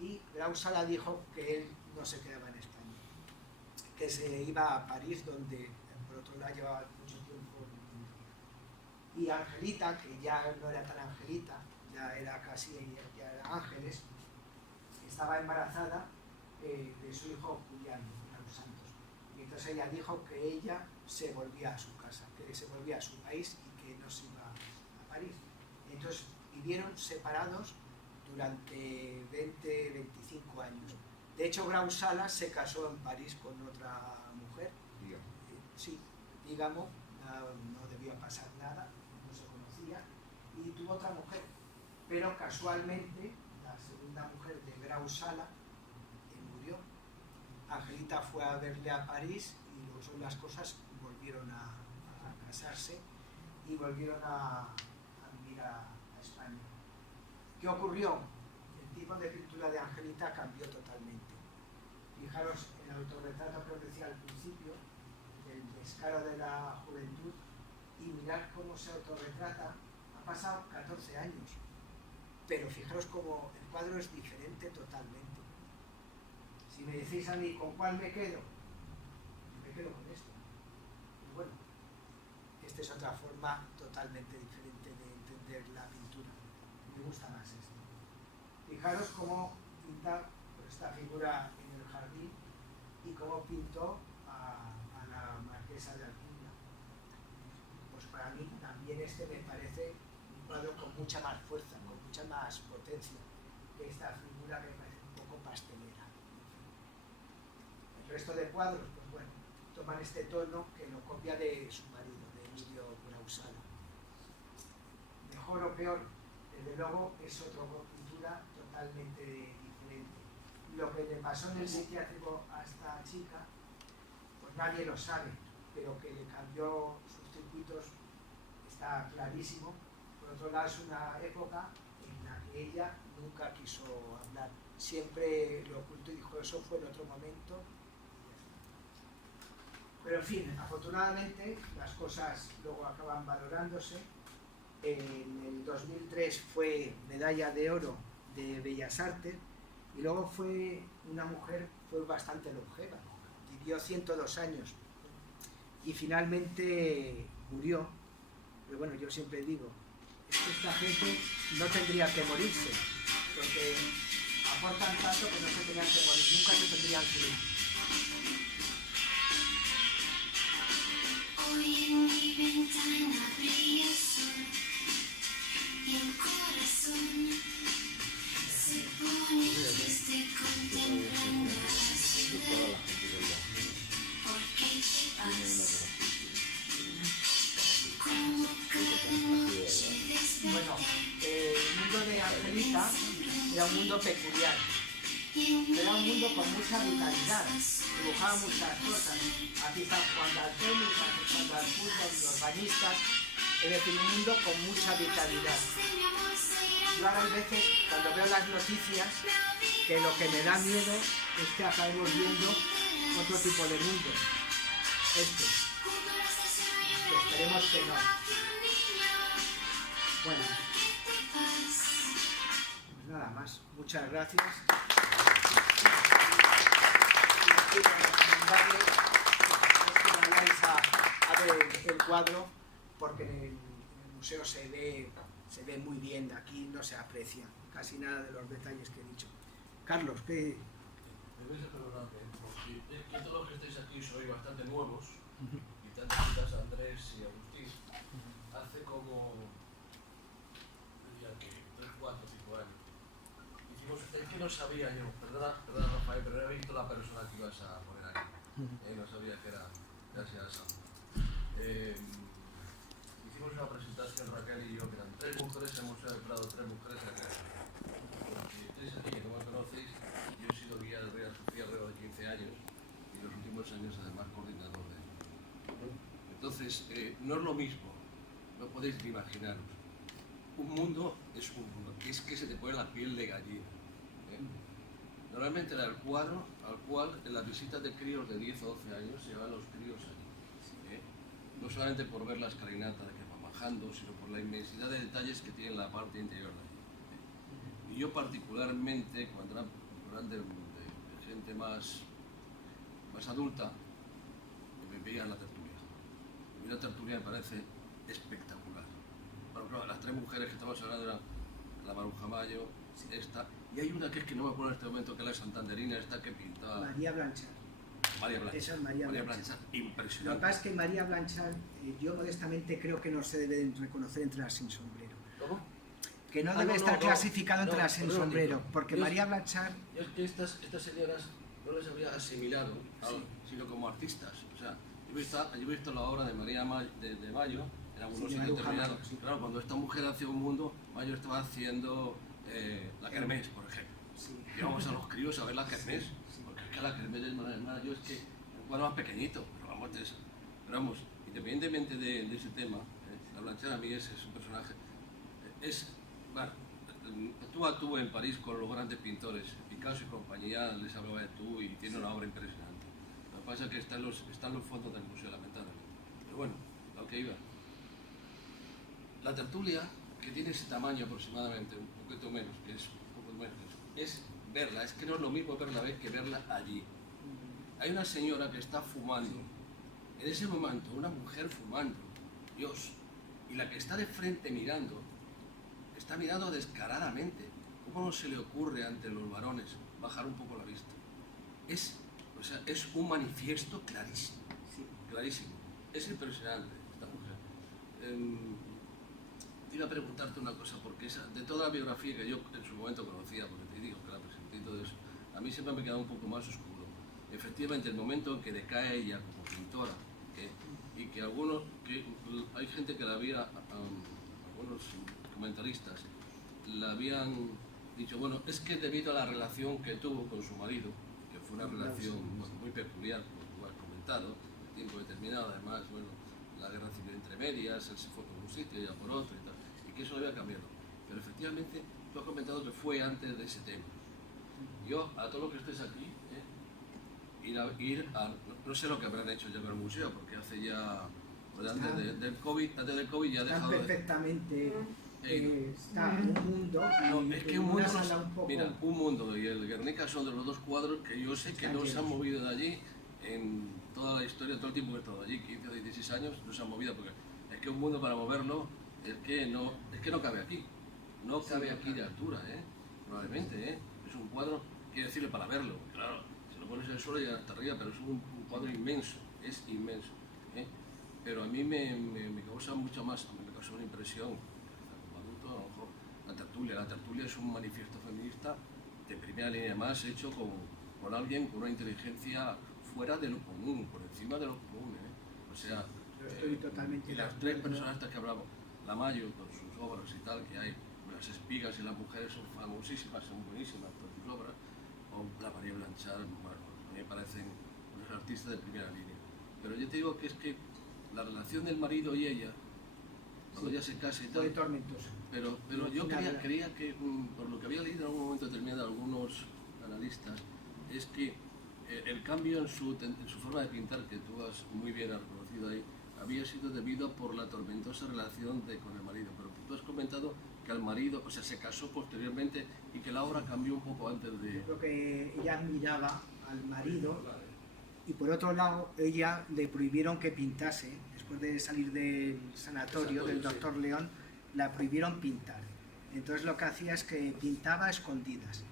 Y Grau Sala dijo que él no se quedaba en España, que se iba a París, donde por otro lado llevaba mucho tiempo viviendo. Y Angelita, que ya no era tan Angelita, ya era casi, ya era Ángeles, estaba embarazada de su hijo Julián Grau Santos. Y entonces ella dijo que ella se volvía a su casa, que se volvía a su país y que no se iba a París. Entonces vivieron separados durante 20-25 años. De hecho, Grau Sala se casó en París con otra mujer. Sí, digamos, no debía pasar nada, no se conocía, y tuvo otra mujer. Pero casualmente, la segunda mujer de Grau Sala, murió. Angelita fue a verle a París y luego las cosas volvieron a casarse y volvieron a vivir a España. ¿Qué ocurrió? El tipo de pintura de Angelita cambió totalmente. Fijaros en el autorretrato que os decía al principio, el descaro de la juventud, y mirad cómo se autorretrata. Han pasado 14 años, pero fijaros cómo el cuadro es diferente totalmente. Si me decís a mí con cuál me quedo con esto. Y bueno, esta es otra forma totalmente diferente de entender la pintura. Me gusta más esto. Fijaros cómo pinta esta figura en el jardín y cómo pintó a la marquesa de Alcina. Pues para mí también este me parece un cuadro con mucha más fuerza, con mucha más potencia que esta figura que me parece un poco pastelera. El resto de cuadros, pues bueno, toman este tono que lo copia de su marido, de Emilio Grau Sala. Mejor o peor, desde luego es otra pintura totalmente diferente. Lo que le pasó en el psiquiátrico a esta chica, pues nadie lo sabe, pero que le cambió sus circuitos está clarísimo. Por otro lado, es una época en la que ella nunca quiso hablar, siempre lo ocultó y dijo eso fue en otro momento. Pero en fin, afortunadamente las cosas luego acaban valorándose. En el 2003 fue medalla de oro de Bellas Artes y luego fue una mujer, fue bastante longeva, vivió 102 años y finalmente murió. Pero bueno, yo siempre digo, es que esta gente no tendría que morirse, porque aportan tanto que no se tendrían que morir, nunca se tendrían que ir. Hoy en mi ventana brilla el sol y el corazón se pone triste contemplando la ciudad. ¿Por qué te vas? Como cada noche Bueno, desperté. el mundo de Angelita era un mundo peculiar, pero era un mundo con mucha vitalidad, dibujaba muchas cosas, aquí está jugando al tenis, aquí jugando al fútbol, los bañistas, es decir, un mundo con mucha vitalidad. Yo ahora hay veces, cuando veo las noticias, que lo que me da miedo es que acabemos viendo otro tipo de mundo, que esperemos que no. Bueno, pues nada más, muchas gracias. Y recomendarles que vayáis a ver el cuadro, porque en el museo se ve muy bien, de aquí no se aprecia casi nada de los detalles que he dicho. Carlos, ¿qué? Me vais a perdonar, porque es que todos los que estáis aquí sois bastante nuevos, y tanto citas a Andrés y a Agustín, hace como, diría que 3, 4, 5 años. Hicimos, es que no sabía yo, perdona Rafael, pero he visto la persona que ibas a poner aquí, no sabía que era Sam. Hicimos una presentación, Raquel y yo, que eran 3 mujeres en el Museo del Prado, 3 mujeres en el Si estáis aquí, que no me conocéis, yo he sido guía del Real Sofía alrededor de 15 años y los últimos años además coordinador de él. Entonces, no es lo mismo, no podéis ni imaginaros. Un mundo es un mundo, que es que se te pone la piel de gallina. Normalmente era el cuadro al cual en las visitas de críos de 10 o 12 años se llevan los críos allí. No solamente por ver la escalinata que va bajando, sino por la inmensidad de detalles que tiene la parte interior de allí. Y yo particularmente, cuando eran de gente más adulta, me veía la tertulia. A mí la tertulia me parece espectacular. Bueno, claro, las 3 mujeres que estamos hablando eran la Maruja Mayo, esta, y hay una que es que no me acuerdo en este momento, que es la santanderina, esta que pintaba... María Blanchard. Esa es María Blanchard. Impresionante. Lo que pasa es que María Blanchard, yo modestamente creo que no se debe reconocer entre las sin sombrero. ¿Cómo? Que no debe estar clasificado entre las sin sombrero, porque Yo- María Blanchard... Yo es que estas señoras no les habría asimilado, Sí. sino como artistas. O sea, yo he visto la obra de María de Mayo en algunos Sí, sitios Maruja determinados. Mayo, sí. Claro, cuando esta mujer hacía un mundo, Mayo estaba haciendo la kermés, por ejemplo. Sí. Llevamos a los críos a ver la kermés, Sí. porque es que la kermés es más, yo es que un cuadro más pequeñito, pero vamos, independientemente de ese tema, la Blanchard a mí es un personaje, bueno, tú en París con los grandes pintores, Picasso y compañía, les hablaba de tú y tiene una obra impresionante. Lo que pasa es que está en los fondos del museo, lamentablemente. Pero bueno, lo que iba. La tertulia, que tiene ese tamaño aproximadamente, un poquito menos, que es un poco menos, es verla, es que no es lo mismo verla que verla allí. Hay una señora que está fumando, en ese momento, una mujer fumando, Dios, y la que está de frente mirando, está mirando descaradamente. ¿Cómo no se le ocurre ante los varones bajar un poco la vista? Es un manifiesto clarísimo, Sí. clarísimo. Es impresionante esta mujer. Iba a preguntarte una cosa, porque de toda la biografía que yo en su momento conocía, porque te digo que la presenté y todo eso, a mí siempre me quedaba un poco más oscuro. Efectivamente, el momento en que decae ella como pintora, y que hay gente que la había, algunos comentaristas, la habían dicho, bueno, es que debido a la relación que tuvo con su marido, que fue una relación muy peculiar, como tú has comentado, en tiempo determinado, además, bueno, la guerra civil entre medias, él se fue por un sitio, ella por otro y tal, y que eso lo había cambiado. Pero efectivamente, tú has comentado que fue antes de ese tema. Yo, a todo lo que estés aquí, no sé lo que habrán hecho ya con el museo, porque hace ya, pues antes del COVID ya ha Está dejado de... perfectamente... está un mundo, No, y es que en un una mundo, sala un poco... mira, un mundo y el Guernica son de los dos cuadros que yo sé que Están no se han llenos. movido de allí en toda la historia, todo el tiempo que he estado allí, 15 o 16 años, no se han movido, porque es que un mundo para moverlo es que no cabe aquí, no cabe aquí de altura, probablemente, es un cuadro, quiero decirle para verlo, claro, si lo pones en el suelo llega hasta arriba, pero es un cuadro inmenso, es inmenso, pero a mí me causa mucho más, me causó una impresión. A lo mejor la tertulia es un manifiesto feminista de primera línea, más hecho con alguien con una inteligencia fuera de lo común, por encima de lo común, o sea, Estoy totalmente y de las acuerdo. tres personas estas que hablamos, la Mayo con sus obras y tal, que hay, las espigas y las mujeres son famosísimas, son buenísimas por sus obras, o la María Blanchard, bueno, a mí me parecen unos artistas de primera línea, pero yo te digo que es que la relación del marido y ella, cuando ella se casa y tal, Fue tormentoso. pero yo creía que, por lo que había leído en algún momento determinado de algunos analistas, es que el cambio en su forma de pintar, que tú has muy bien reconocido ahí, había sido debido por la tormentosa relación con el marido. Pero tú has comentado que al marido, o sea, se casó posteriormente y que la obra cambió un poco antes de... Yo creo que ella admiraba al marido y por otro lado ella le prohibieron que pintase. Después de salir del sanatorio del doctor León, la prohibieron pintar. Entonces lo que hacía es que pintaba a escondidas.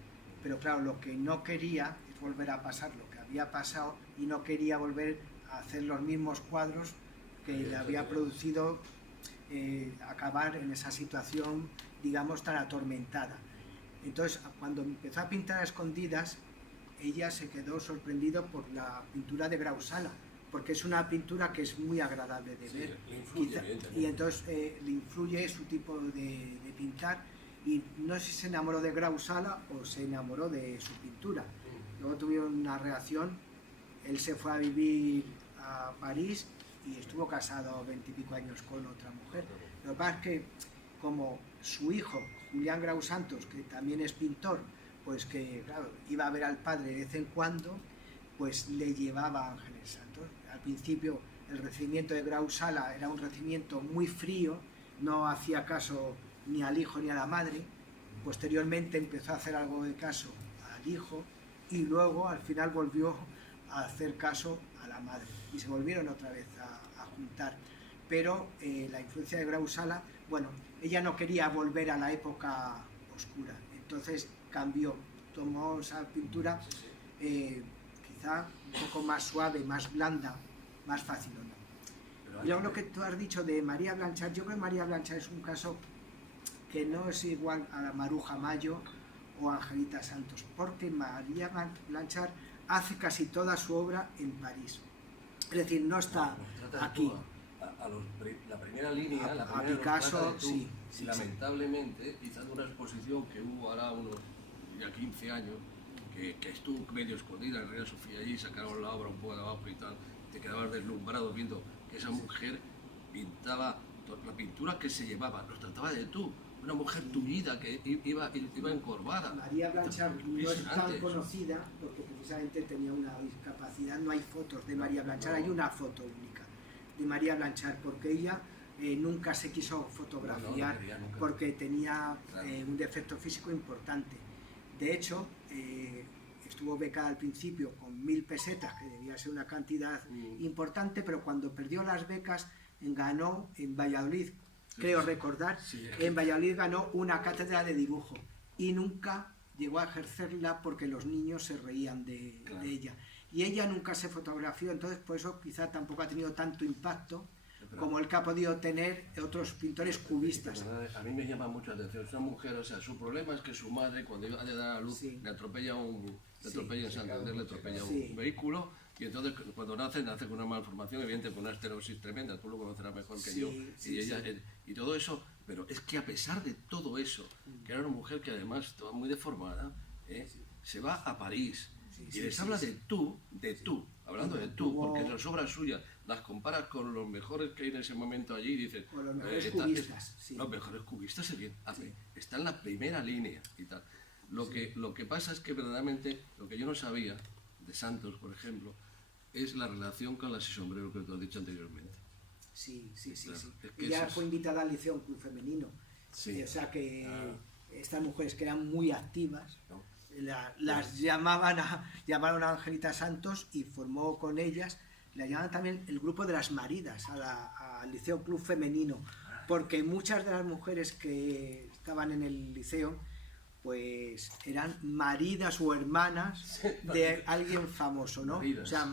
Pero claro, lo que no quería es volver a pasar lo que había pasado y no quería volver a hacer los mismos cuadros que le había producido acabar en esa situación, digamos, tan atormentada. Entonces, cuando empezó a pintar a escondidas, ella se quedó sorprendida por la pintura de Grau Sala, porque es una pintura que es muy agradable de ver. le influye bien también. Y entonces le influye su tipo de pintar, y no sé si se enamoró de Grau Sala o se enamoró de su pintura. Luego tuvieron una relación, él se fue a vivir a París y estuvo casado 20 y pico años con otra mujer. Lo que pasa es que como su hijo, Julián Grau Santos, que también es pintor, pues que claro, iba a ver al padre de vez en cuando, pues le llevaba a Ángeles Santos. Al principio el recibimiento de Grau Sala era un recibimiento muy frío, no hacía caso ni al hijo ni a la madre. Posteriormente empezó a hacer algo de caso al hijo y luego al final volvió a hacer caso a la madre y se volvieron otra vez a juntar. Pero la influencia de Grau Sala, bueno, ella no quería volver a la época oscura, entonces cambió, tomó esa pintura quizá un poco más suave, más blanda, más fácil, ¿no? Y luego lo que tú has dicho de María Blanchard, yo creo que María Blanchard es un caso que no es igual a la Maruja Mayo o a Angelita Santos, porque María Blanchard hace casi toda su obra en París, es decir, no está aquí. la primera línea, la A primera nos Picasso, trata de tú. sí, Y lamentablemente, quizás una exposición que hubo ahora unos ya 15 años, que estuvo medio escondida en Reina Sofía allí, sacaron la obra un poco de abajo y tal, te quedabas deslumbrado viendo que esa mujer pintaba, la pintura que se llevaba, nos trataba de tú, una mujer tullida que iba encorvada. María Blanchard no es tan Impresionante eso. conocida porque precisamente tenía una discapacidad, no hay fotos de María Blanchard, hay una foto única de María Blanchard porque ella nunca se quiso fotografiar No quería nunca. porque tenía Claro. un defecto físico importante. De hecho, estuvo becada al principio con 1000 pesetas, que debía ser una cantidad importante, pero cuando perdió las becas ganó en Valladolid, creo recordar, Sí. en Valladolid ganó una cátedra de dibujo y nunca llegó a ejercerla porque los niños se reían de ella. Y ella nunca se fotografió, entonces por eso quizá tampoco ha tenido tanto impacto como el que ha podido tener otros pintores cubistas. A mí me llama mucho la atención, es una mujer, o sea, su problema es que su madre cuando iba a dar a luz Sí. le atropella en Santander, le atropella Sí. un vehículo y entonces cuando nace con una malformación, evidentemente con una esterosis tremenda, tú lo conocerás mejor que Sí, yo, sí, y ella sí. y todo eso, pero es que a pesar de todo eso, que era una mujer que además estaba muy deformada, se va a París y les habla de tú, hablando de tú, Tuvo- porque las obras suyas las comparas con los mejores que hay en ese momento allí y dices, Con los mejores esta- cubistas, sí. los mejores cubistas está en la primera línea y tal. Lo que pasa es que verdaderamente lo que yo no sabía de Santos, por ejemplo, es la relación con la sombrero que te he dicho anteriormente. Sí, sí, sí. Claro, sí. es que Ella eso es- fue invitada al Liceo Club Femenino. Sí. O sea que estas mujeres que eran muy activas, ¿No? las llamaron a Angelita Santos y formó con ellas, la llamaban también el grupo de las maridas al Liceo Club Femenino, porque muchas de las mujeres que estaban en el liceo pues eran maridas o hermanas de alguien famoso, ¿no? Maridas. O sea,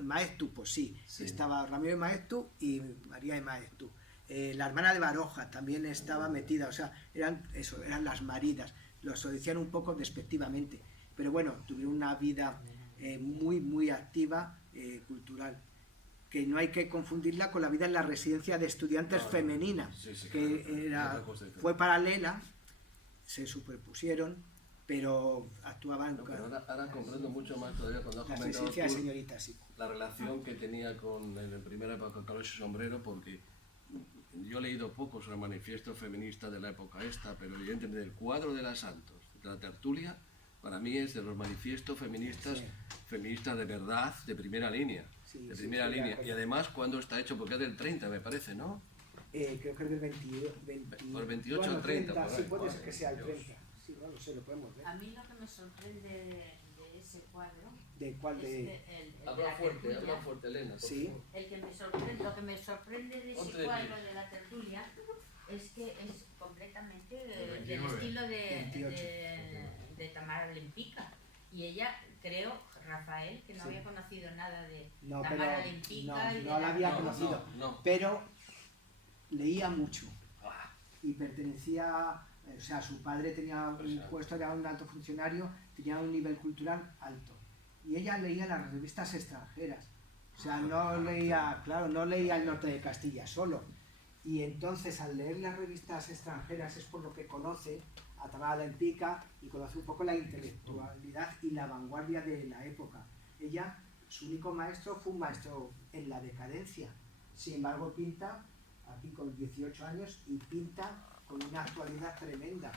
Maeztu, pues sí, Sí. estaba Ramiro de Maeztu y María de Maeztu. La hermana de Baroja también estaba metida, o sea, eran las maridas, lo decían un poco despectivamente, pero bueno, tuvieron una vida muy, muy activa, cultural, que no hay que confundirla con la vida en la residencia de estudiantes No, no. femenina, Sí, sí, que claro. Otra cosa diferente. fue paralela, se superpusieron, pero actuaban No, pero ahora comprendo mucho más todavía cuando has la comentado residencia de tú señoritas, sí. la relación que tenía con en primera época con ese sombrero, porque yo he leído poco sobre el manifiesto feminista de la época esta, pero evidentemente el cuadro de la Santos, de la tertulia, para mí es de los manifiestos feministas, Sí. feministas de verdad, de primera línea. Sí, De sí, primera estoy de línea. acuerdo. Y además, cuando está hecho, porque es del 30, me parece, ¿no? Creo que es del 28 al 30, por sí, ahí. puede ser que sea el Dios. 30. Sí, no lo sé, lo podemos ver. A mí lo que me sorprende de ese cuadro ¿De cuál es de...? que el de la tertulia, habla fuerte, Elena. por Sí. favor. el que me sorprende, lo que me sorprende de Ponte ese de cuadro pie. de la tertulia es que es completamente del 29. estilo 28. de Tamara Lempica. Y ella, creo, Rafael, que no Sí. había conocido nada de No, Tamara pero Lempica y de no la había No, conocido, no. pero leía mucho Ah, y pertenecía, o sea, su padre tenía un Impresionante. puesto, era un alto funcionario, tenía un nivel cultural alto. Y ella leía las revistas extranjeras, o sea, no leía, claro, no leía el norte de Castilla solo. Y entonces al leer las revistas extranjeras es por lo que conoce a Tamara Lempica y conoce un poco la intelectualidad y la vanguardia de la época. Ella, su único maestro fue un maestro en la decadencia. Sin embargo, pinta aquí con 18 años y pinta con una actualidad tremenda.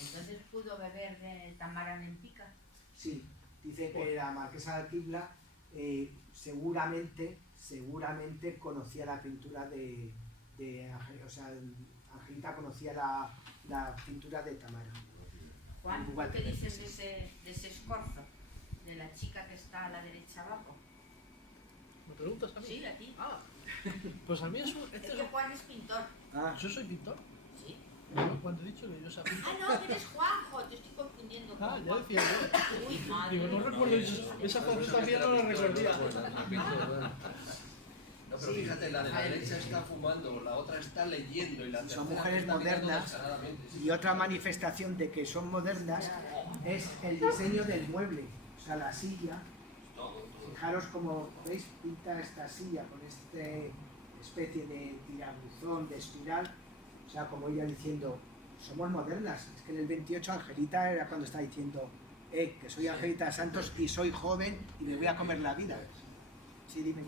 Entonces pudo beber de Tamara Lempica. Sí, dice que la marquesa de Alquibla seguramente conocía la pintura de o sea, Angelita conocía la pintura de Tamara. Juan, Igual ¿qué que dices de ese escorzo? De la chica que está a la derecha abajo. ¿Me preguntas a mí? Sí, a ti. Ah, pues a mí eso... Es que Juan es pintor. Yo soy pintor. Sí. Cuando he dicho que yo sabía... Ah, no, que eres Juanjo, te estoy confundiendo con Ah, ya Juan. decía yo. Uy, madre. Digo, no recuerdo esa fotografía, no la recordía. No, pero fíjate, la de la derecha está fumando, la otra está leyendo y la Son tercera mujeres está mirando modernas. descaradamente. Y otra manifestación de que son modernas es el diseño del mueble, o sea, la silla. Todo. Fijaros como, ¿veis? Pinta esta silla con especie de tirabuzón, de espiral, o sea, como ella diciendo, somos modernas. Es que en el 28 Angelita era cuando está diciendo, que soy Angelita Santos y soy joven y me voy a comer la vida. Sí, dime.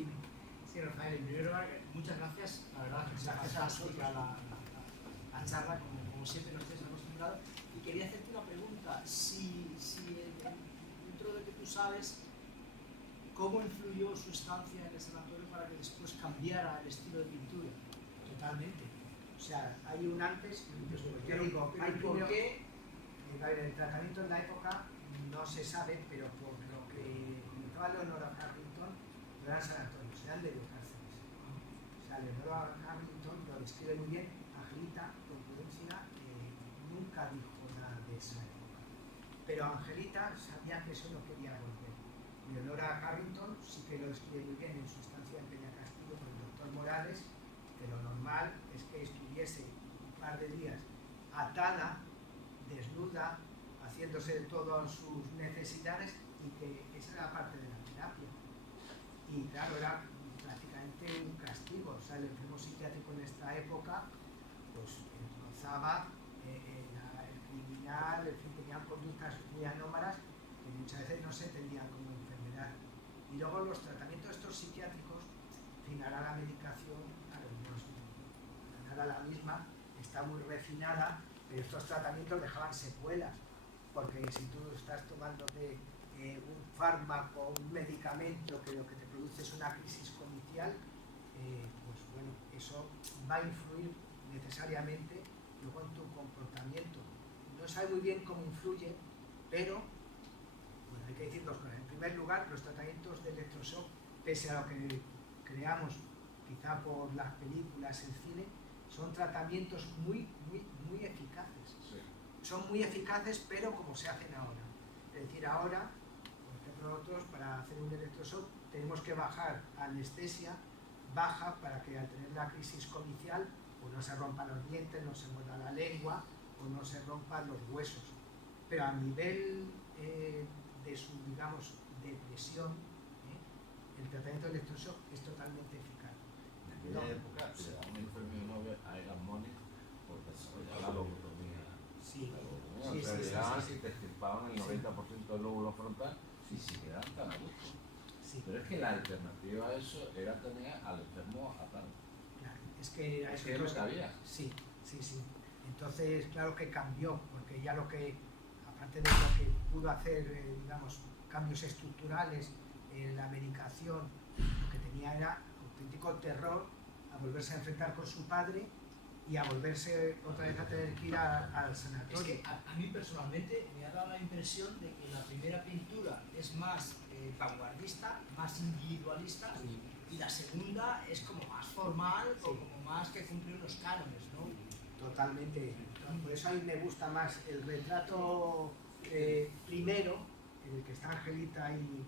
Sí, Rafael, en primer lugar, muchas gracias. La verdad que es fantástica la charla, como siempre nos tienes acostumbrado. Y quería hacerte una pregunta. Si dentro de que tú sabes, ¿cómo influyó su estancia en el sanatorio para que después cambiara el estilo de pintura? Totalmente. O sea, hay un antes y un después. Yo Pero- digo, pero hay ¿por primero- qué? A ver, el tratamiento en la época no se sabe, pero por lo que comentaba Leonora Carrington, no eran sanatorios, eran de cárceles. O sea, Leonora Carrington lo describe muy bien. Angelita, con prudencia, nunca dijo nada de esa época. Pero Angelita sabía que eso no quería volver. Leonora Carrington sí que lo describe muy bien en su estancia en Peñacastillo con el doctor Morales, que lo normal es que estuviese un par de días atada, desnuda, haciéndose de todas sus necesidades y que esa era parte de la terapia. Y claro, era prácticamente un castigo. O sea, el enfermo psiquiátrico en esta época pues rozaba el criminal, en fin, tenían conductas muy anómalas que muchas veces no se entendían como enfermedad. Y luego los tratamientos estos psiquiátricos, en fin, ahora la medicación, claro, no es nada la misma, está muy refinada, pero estos tratamientos dejaban secuelas, porque si tú estás tomándote un fármaco, un medicamento que lo que te produce es una crisis cognitiva, pues bueno, eso va a influir necesariamente luego en tu comportamiento. No sabe muy bien cómo influye, pero bueno, hay que decir dos cosas. En primer lugar, los tratamientos de electroshock, pese a lo que creamos quizá por las películas, el cine, son tratamientos muy eficaces. Sí. Son muy eficaces, pero como se hacen ahora. Es decir, ahora, por ejemplo, nosotros para hacer un electroshock tenemos que bajar anestesia baja para que al tener la crisis comical pues no se rompan los dientes, no se muerda la lengua o no se rompan los huesos. Pero a nivel de su, digamos, depresión, el tratamiento de electroshock es totalmente eficaz. En aquella época se daba un premio Nobel a Egan Money por desarrollar la lobotomía. Sí. O sea, llegaban y te extirpaban el 90% del lóbulo frontal y si quedaban tan a gusto. Sí. Pero es que la alternativa a eso era tener al enfermo atado. Claro, es que Es que es lo que había. Sí. Entonces, claro que cambió, porque ya lo que, aparte de lo que pudo hacer, digamos, cambios estructurales en la medicación, lo que tenía era auténtico terror a volverse a enfrentar con su padre y a volverse otra vez a tener que ir al Es sanatorio. que a mí personalmente me ha dado la impresión de que la primera pintura es más vanguardista, más individualista, y la segunda es como más formal o como más que cumple unos cánones, ¿no? Totalmente. Por eso a mí me gusta más el retrato primero, en el que está Angelita ahí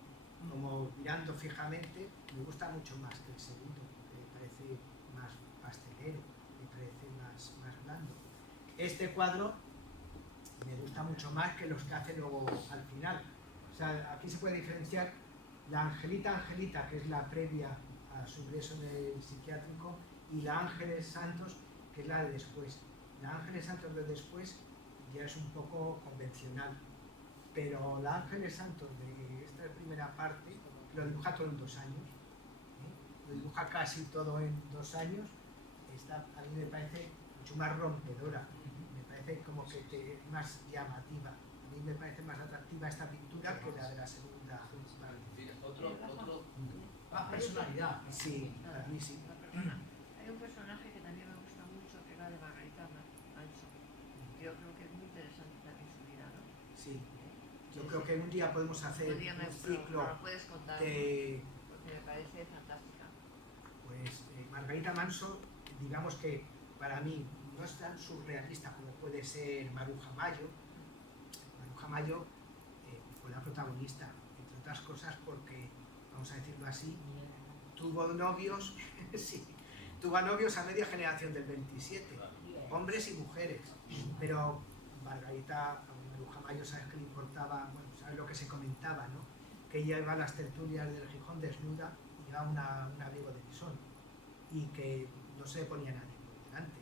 como mirando fijamente, me gusta mucho más que el segundo, porque me parece más pastelero, me parece más blando. Este cuadro me gusta mucho más que los que hace luego al final. O sea, aquí se puede diferenciar la Angelita, que es la previa a su ingreso en el psiquiátrico, y la Ángeles Santos, que es la de después. La Ángeles Santos de después ya es un poco convencional, pero la Ángeles Santos de esta primera parte lo dibuja todo en 2 años, lo dibuja casi todo en 2 años. Esta a mí me parece mucho más rompedora, me parece como que es más llamativa. A mí me parece más atractiva esta pintura que la de la segunda parte. Mira, otro Más personalidad. Sí, a mí sí. Hay un personaje que también me gusta mucho, que era de Margarita Manso. Yo creo que es muy interesante también su vida, ¿no? Sí. Yo creo que un día podemos hacer Podríamos, un ciclo lo puedes contar, de, porque me parece fantástica. pues, Margarita Manso, digamos que para mí no es tan surrealista como puede ser Maruja Mayo. Maruja Mayo fue la protagonista, entre otras cosas porque, vamos a decirlo así, tuvo novios, sí, tuvo novios a media generación del 27, hombres y mujeres, pero Margarita, Maruja Mayo, sabes que le importaba, bueno, sabes lo que se comentaba, ¿no? Que ella iba a las tertulias del Gijón desnuda y llevaba un abrigo de visón. y que no se le ponía nadie por delante.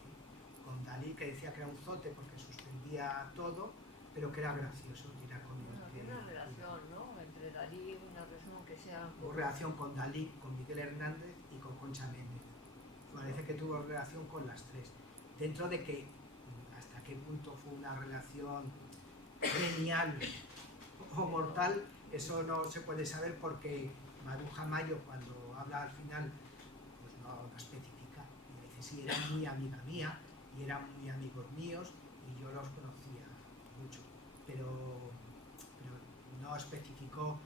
Con Dalí, que decía que era un zote porque suspendía todo, pero que era gracioso, y era cómico. Bueno, tiene una relación, ¿no? Entre Dalí y una persona que sea... Hubo relación con Dalí, con Miguel Hernández y con Concha Méndez. Parece que tuvo relación con las tres. Dentro de que hasta qué punto fue una relación genial o mortal, eso no se puede saber porque Maruja Mayo, cuando habla al final, pues no especifica. Y dice, sí, era muy amiga mía y eran muy amigos míos y yo los conocía mucho. Pero no especificó.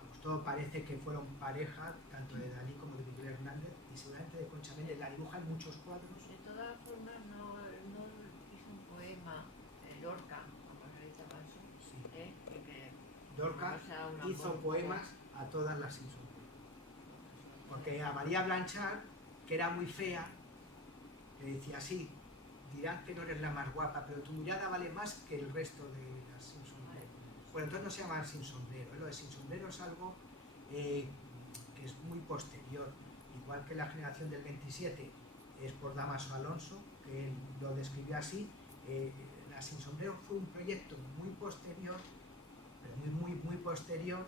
Vamos, todo parece que fueron pareja, tanto de Dalí como de Miguel Hernández, y seguramente de Concha Méndez. La dibuja en muchos cuadros. De todas formas, no hizo un poema, Lorca, a Margarita Manso, Sí. que Lorca o sea, una hizo cosa- poemas a todas las sin sombrero. Porque a María Blanchard, que era muy fea, le decía así, dirán que no eres la más guapa, pero tu mirada vale más que el resto de las sin sombrero. Bueno, entonces no se llama sin sombrero, ¿eh? Lo de sin sombrero es algo que es muy posterior, igual que la generación del 27 es por Damaso Alonso, que él lo describió así. La sin sombrero fue un proyecto muy posterior, pero muy posterior,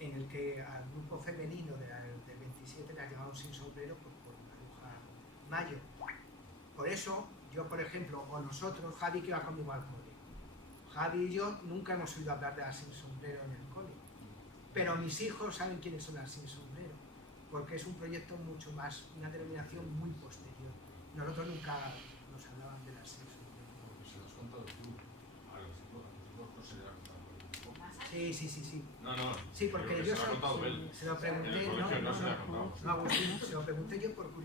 en el que al grupo femenino del 27 la llamaron sin sombrero por Maruja Mayo. Por eso, yo por ejemplo, o nosotros, Javi que iba conmigo al cole, Javi y yo nunca hemos oído hablar de las sin sombrero en el cole, pero mis hijos saben quiénes son las sin sombrero, porque es un proyecto mucho más, una denominación muy posterior. Nosotros nunca nos hablaban de las sin sombrero. Porque se lo has contado tú. A los hijos no se le ha contado. Sí. No, no. Sí, porque pero que yo se lo ha contado él. se lo En pregunté, el colegio no se le ha contado. no, Agustín, se lo pregunté yo por curiosidad.